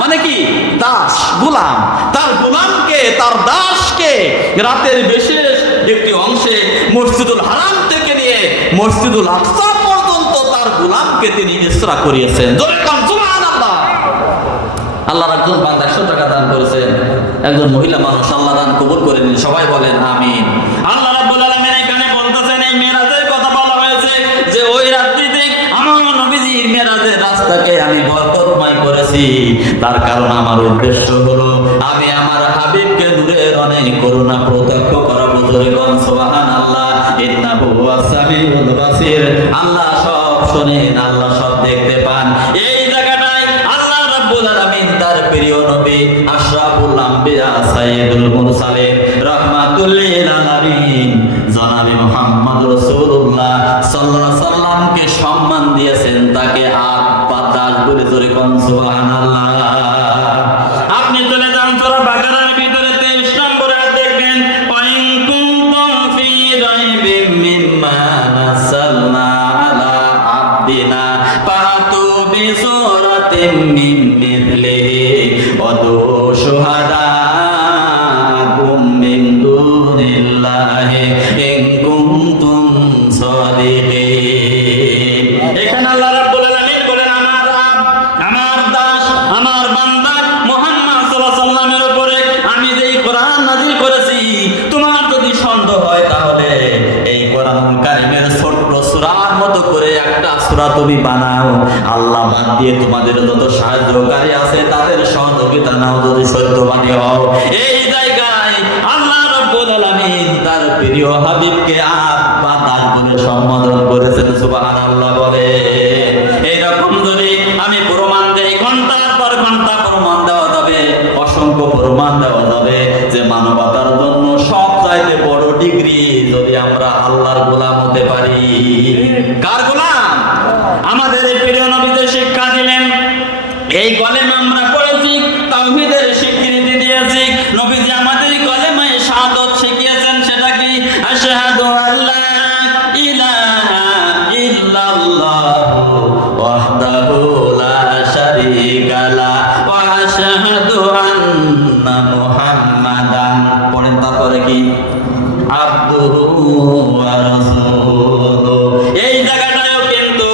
মানে কি? দাস, গোলাম। তার গোলামকে, তার দাসকে রাতের বিশেষ একটি অংশে মসজিদুল হারাম থেকে নিয়ে মসজিদুল আকসা পর্যন্ত তার গোলামকে তিনি ইসরা করিয়েছেন। জোরে কান সুবহানাল্লাহ। আল্লাহর একজন বান্দা 100 টাকা দান করেছেন, একজন মহিলা মানুষ, আল্লাহ দান কবুল করে নিন। সবাই বলেন আমিন। আল্লাহ রাব্বুল আলামিন এখানে বলতেছেন, এই মেরাজের কথা বলা হয়েছে যে ওই রাত্রিতে আমার নবীজির মেরাজের রাস্তাকে আমি বরকতময় করেছি। তার কারণ আমার উদ্দেশ্য হলো আমি আমার হাবিবকে নূরের অনেক করুণা প্রত্যক্ষ করাবো। জোরে বলেন সুবহানাল্লাহ। ইন্নাহু হুয়াস সামিউল বাসীর। আল্লাহ সব শোনেন, আল্লাহ সব দেখতে পান। এই জায়গাটায় আল্লাহ রাব্বুল আলামিন তার প্রিয় নবী আশরাফুল আম্বিয়া সাইয়্যিদুল মুরসালিন রাহমাতুল লিল আলামিন জনাবে মুহাম্মদ রাসূলুল্লাহ সাল্লাল্লাহু আলাইহি সাল্লামকে সম্মান দিয়েছেন, তাকে আব্বা দাস বলে। জোরে কোন সুবহানাল্লাহ। আপনি চলে যান সূরা বাকারার ভিতরে 23 নম্বরে দেখবেন, ওয়া ইন কুনতুম ফি রাইবিম মিম্মা নাযালনা আলা আবদিনা ফাতু বিসূরাতিম মিন মিথলিহি ওয়াদু শুহাদাকুম মিন দুনিল্লাহি ইন কুনতুম সাদিকিন। এখানে আল্লাহ রাব্বুল আলামিন বলেন, আমার দাস, আমার বান্দা মুহাম্মদ সাল্লাল্লাহু আলাইহি ওয়াসাল্লামের উপরে আমি যেই কোরআন নাযিল করেছি, তোমার যদি সন্দেহ হয় তাহলে এই কোরআনুল কারীমের ছোট্ট সূরার মতো করে একটা সূরা তুমি বানাও। আল্লাহ বাদ দিয়ে তোমাদের যত সাহায্যকারী আছে তাদের সহযোগিতা নাও, যদি সত্যবাদী হও। এই জায়গায় আল্লাহ রাব্বুল আলামিন তার প্রিয় হাবিবকে আব্বা দাস বলে সম্বোধন করেছেন। সুবহানাল্লাহ বলে। এইরকম যদি আমি প্রমাণ দেই, ঘন্টার পর ঘন্টা প্রমাণ দেওয়া যাবে, অসংখ্য প্রমাণ দেওয়া যাবে যে মানবতার জন্য সব চাইতে বড় ডিগ্রি যদি আমরা আল্লাহর গোলাম হতে পারি। কার গোলাম? আমাদের এই প্রিয় নবী যে শিক্ষা দিলেন, এই কলেমা আমরা পড়েছি, তাওহীদের স্বীকৃতি দিয়েছি। নবীজি আমাদের কলেমায়ে শাহাদাত শিখিয়েছেন, সেটা কি? আশহাদু আল্লা ইলাহা ইল্লাল্লাহু ওয়াহদাহু লা শারীকা লাহু ওয়া আশহাদু আন্না মুহাম্মাদান। পড়েন তারপরে কি? আবদুহু ওয়া রাসূলুহু। এই জায়গাটাও কিন্তু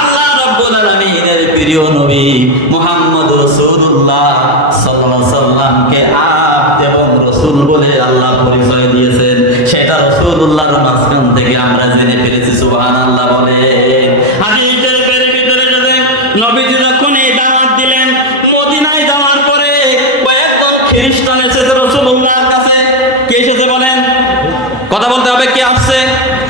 আল্লাহ রাব্বুল আলামিনের প্রিয় নবী মুহাম্মদ রাসূলুল্লাহ সাল্লাল্লাহু আলাইহি সাল্লামকে আব্দ এবং রাসূল বলে আল্লাহ পরিচয় দিয়েছেন। সেটা রাসূলুল্লাহর মাঝখান থেকে আমরা জেনে ফেলেছি। সুবহানাল্লাহ বলে। হাদিসের ভিতরে যদি নবীজি যখন এই দাওয়াত দিলেন, মদিনায় যাওয়ার পরে কয়েকজন খ্রিস্টান এসেছে রাসূলুল্লাহর কাছে। কে এসেছে বলেন? কথা বলতে হবে, কে আসছে?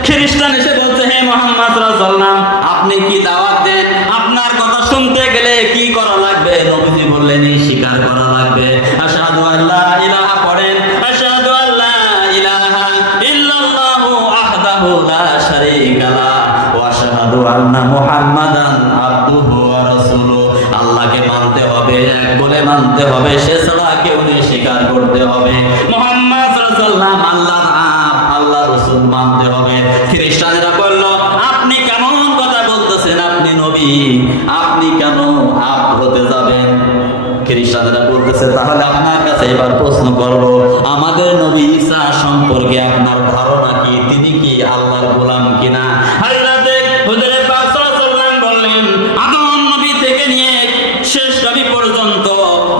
খ্রিস্টান এসে বলছে, হে মুহাম্মদ রাসূলুল্লাহ, আপনি কি দাওয়াত দেন? আপনার কথা শুনতে গেলে কি করা লাগবে? নবীজি বললেন, স্বীকার করা লাগবে। আশহাদু আল্লা ইলাহা, পড়েন, আশহাদু আল্লা ইলাহা ইল্লাল্লাহু ওয়াহদাহু লা শারীকা লাহু ওয়া আশহাদু আন্না মুহাম্মাদান আবদুহু ওয়া রাসূলুহু। আল্লাহকে মানতে হবে, এক বলে মানতে হবে, সে ছাড়া কেউ নেই, স্বীকার করতে হবে। মুহাম্মদ রাসূলুল্লাহ আল্লাহর আব, আল্লাহ রাসূল মানতে হবে। খ্রিস্টানেরা বলল, আপনি কেমন কথা বলতেছেন? আপনি নবী, আপনি কেন আব হতে যাবেন? খ্রিস্টানেরা বলতেছে, তাহলে আপনার কাছে এবার প্রশ্ন করব, আমাদের নবী ঈসা সম্পর্কে আপনার ধারণা কি? তিনি কি আল্লাহর গোলাম কিনা? হযরতে হুজুরে পাক সাল্লাল্লাহু আলাইহি ওয়াসাল্লাম বললেন, আদম নবী থেকে নিয়ে শেষ নবী পর্যন্ত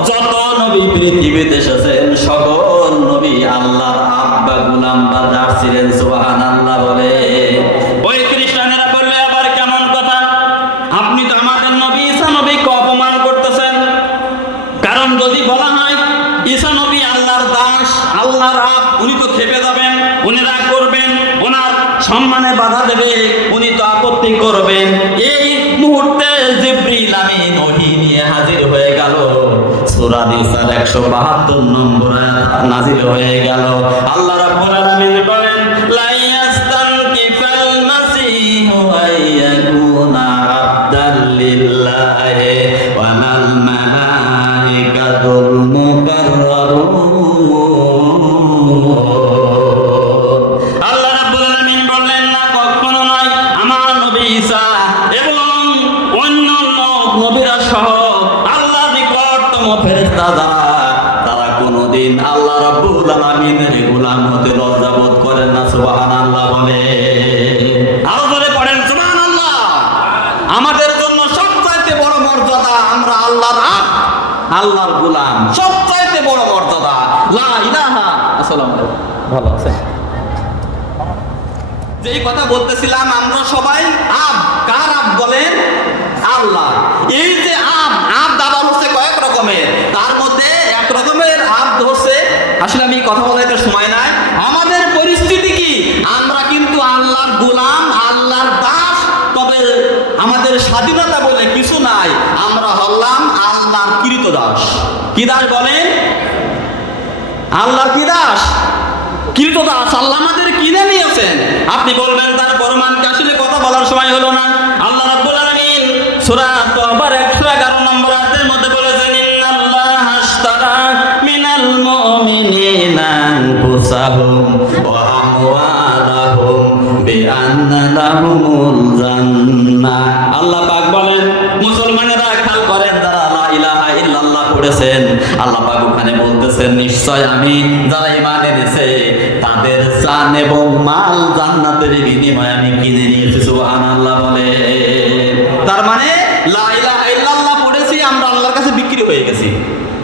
যত নবী পৃথিবীতে এসেছেন, সকল নবী আল্লাহর আব্বা গোলাম বা দাস ছিলেন। সুবহানাল্লাহ বলে। ওই খ্রিস্টানেরা বললে, আবার কেমন কথা? আপনি তো আমাদের নবী ঈসা নবীকে অপমান করতেছেন। কারণ যদি বলা হয় ঈসা নবী আল্লাহর দাস, আল্লাহর আব, উনি তো খেপে যাবেন, উনি রাগ করবেন, ওনার সম্মানে বাধা দেবে, উনি তো আপত্তি করবেন। এই মুহূর্তে জিবরিল আমিন ওহী নিয়ে হাজির হয়ে গেল। সূরা নিসার 172 নম্বর আয়াত নাযিল হয়ে গেল। আল্লাহ রাব্বুল আলামিন বলেন, লা ইয়াস্তানকিফাল মাসীহু আইয়াকুনা আবদাল লিল্লাহি ওয়া মাল মালাইকাতুল মুকাররাবুন। আল্লাহ রাব্বুল আলামিন বললেন, না, কখনো নয়, আমার নবী ঈসা এবং ফেরেশতা যারা, তারা কোনোদিন আল্লাহ রাব্বুল আলামিনের গোলাম হতে লজ্জাবোধ করেন না। সুবহানাল্লাহ বলে, আরো বলে পড়েন সুবহানাল্লাহ। আমাদের জন্য সবচাইতে বড় মর্যাদা, আমরা আল্লাহর আব্দ, আল্লাহর গোলাম, সবচাইতে বড় মর্যাদা। লা ইলাহা। আসসালামু আলাইকুম, ভালো আছেন? যেই কথা বলতেছিলাম, আমরা সবাই আব্দ। কার আব্দ বলেন? আল্লাহ। এই যে আব্দ আবার হচ্ছে কয়েক রকমের, তার মধ্যে এক রকমের আব্দ হচ্ছে, আসলে আমি কথা বলার সময় নাই, আমাদের পরিস্থিতি কি, আমরা কিন্তু আল্লাহর গোলাম, আল্লাহর দাস, তবে আমাদের স্বাধীনতা বলে কিছু নাই, আমরা হলাম আল্লাহর কৃতদাস। কি দাস বলেন? আল্লাহর কি দাস? কৃতদাস। আল্লাহ আমাদের কিনে নিয়েছেন। আপনি বলবেন তার প্রমাণকে, আসলে কথা বলার সময় হলো না। আল্লাহ রাব্বুল আলামিন সূরা তাওবার 111 নম্বর আয়াতের মধ্যে বলেছেন, ইন্নাল্লাহা আশতারা মিনাল মুমিনিনা আনফুসাহুম ওয়া আমওয়ালাহুম বিআন্না লাহুমুল জান্নাহ। আল্লাহ পাক বলেন, মুসলমানেরা খেয়াল করেন, যারা লা ইলাহা ইল্লাল্লাহ পড়েছেন, আল্লাহ পাক ওখানে বলতেছেন, নিশ্চয় আমি যারা ঈমান এনেছে তাদের জান এবং মাল জান্নাতের বিনিময়ে আমি কিনে নিয়েছি। সুবহানাল্লাহ বলে, তার মানে লা ইলাহা ইল্লাল্লাহ পড়েছি, আমরা আল্লাহর কাছে বিক্রি হয়ে গেছি।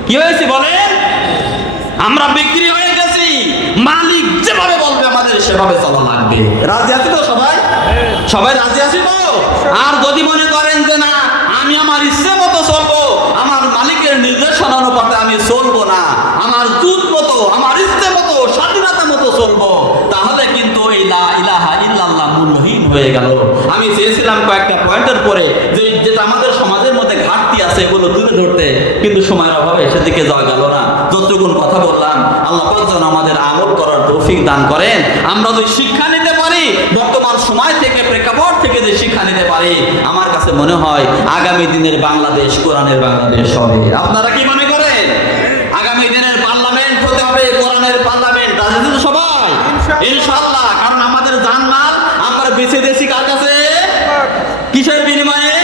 কি হয়েছে বলেন? আমরা বিক্রি হয়ে গেছি। মালিক যেভাবে বলবে আমাদের সেভাবে চলা লাগবে। রাজি আছি তো সবাই? সবাই রাজি আছি তো? আর যদি মনে করেন যে না, আমি আমার ইচ্ছে মতো চলবো, আমার মালিকের নির্দেশনা অনুপাতে আমি চলবো না, আমার জুত মতো, আমার ইচ্ছে মতো, স্বাধীনতা মতো চলবো, তাহলে কিন্তু এই লা ইলাহা ইল্লাল্লাহ মূল্যহীন হয়ে গেল। আমি চেয়েছিলাম কয়েকটা পয়েন্টের পরে যে যেটা আমাদের সমাজের মধ্যে ঘাটতি আছে এগুলো তুলে ধরতে, কিন্তু সময়ের অভাবে সেদিকে যাওয়া গেল না। যতটুকুন কথা বললাম, আল্লাহ পাক যেন আমাদের আমল করার তৌফিক দান করেন। আমরা যদি শিক্ষা নিতে পারি, বর্তমান সময় থেকে, প্রেক্ষাপট থেকে যে শিক্ষা নিতে পারি, আমার কাছে মনে হয় আগামী দিনের বাংলাদেশ কোরআনের বাংলাদেশ হবে। আপনারা কি মনে করেন? আগামী দিনের পার্লামেন্ট হতে হবে কোরআনের পার্লামেন্ট। রাজি তো সবাই? ইনশাআল্লাহ। কারণ আমাদের জানমাল আমরা বেঁচে দিয়েছি কার কাছে? কিসের বিনিময়ে?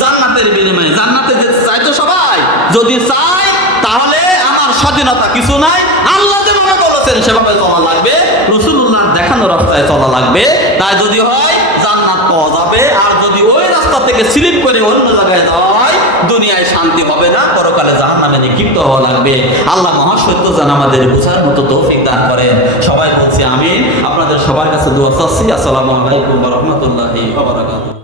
জান্নাতের বিনিময়ে। জান্নাতে যেতে চাই তো সবাই? যদি চাই তাহলে আমার স্বাধীনতা কিছু নাই, আল্লাহ যেভাবে বলেছেন সেভাবে চলা লাগবে, রাসূলুল্লাহর দেখানো রাস্তায় চলা লাগবে। তাই যদি হয় জান্নাত পাওয়া যাবে, আর যদি ওই রাস্তা থেকে স্লিপ করে অন্য জায়গায় যাওয়া হয়, দুনিয়ায় শান্তি হবে না, পরকালে জাহান্নামে নিক্ষিপ্ত হওয়া লাগবে। আল্লাহ মহাসত্য যেন আমাদের বোঝার মতো তৌফিক দান করেন। সবাই বলছি আমিন। আপনাদের সবার কাছে দোয়া চাচ্ছি। আসসালামু আলাইকুম ওয়া রাহমাতুল্লাহি ওয়া বারাকাতুহু।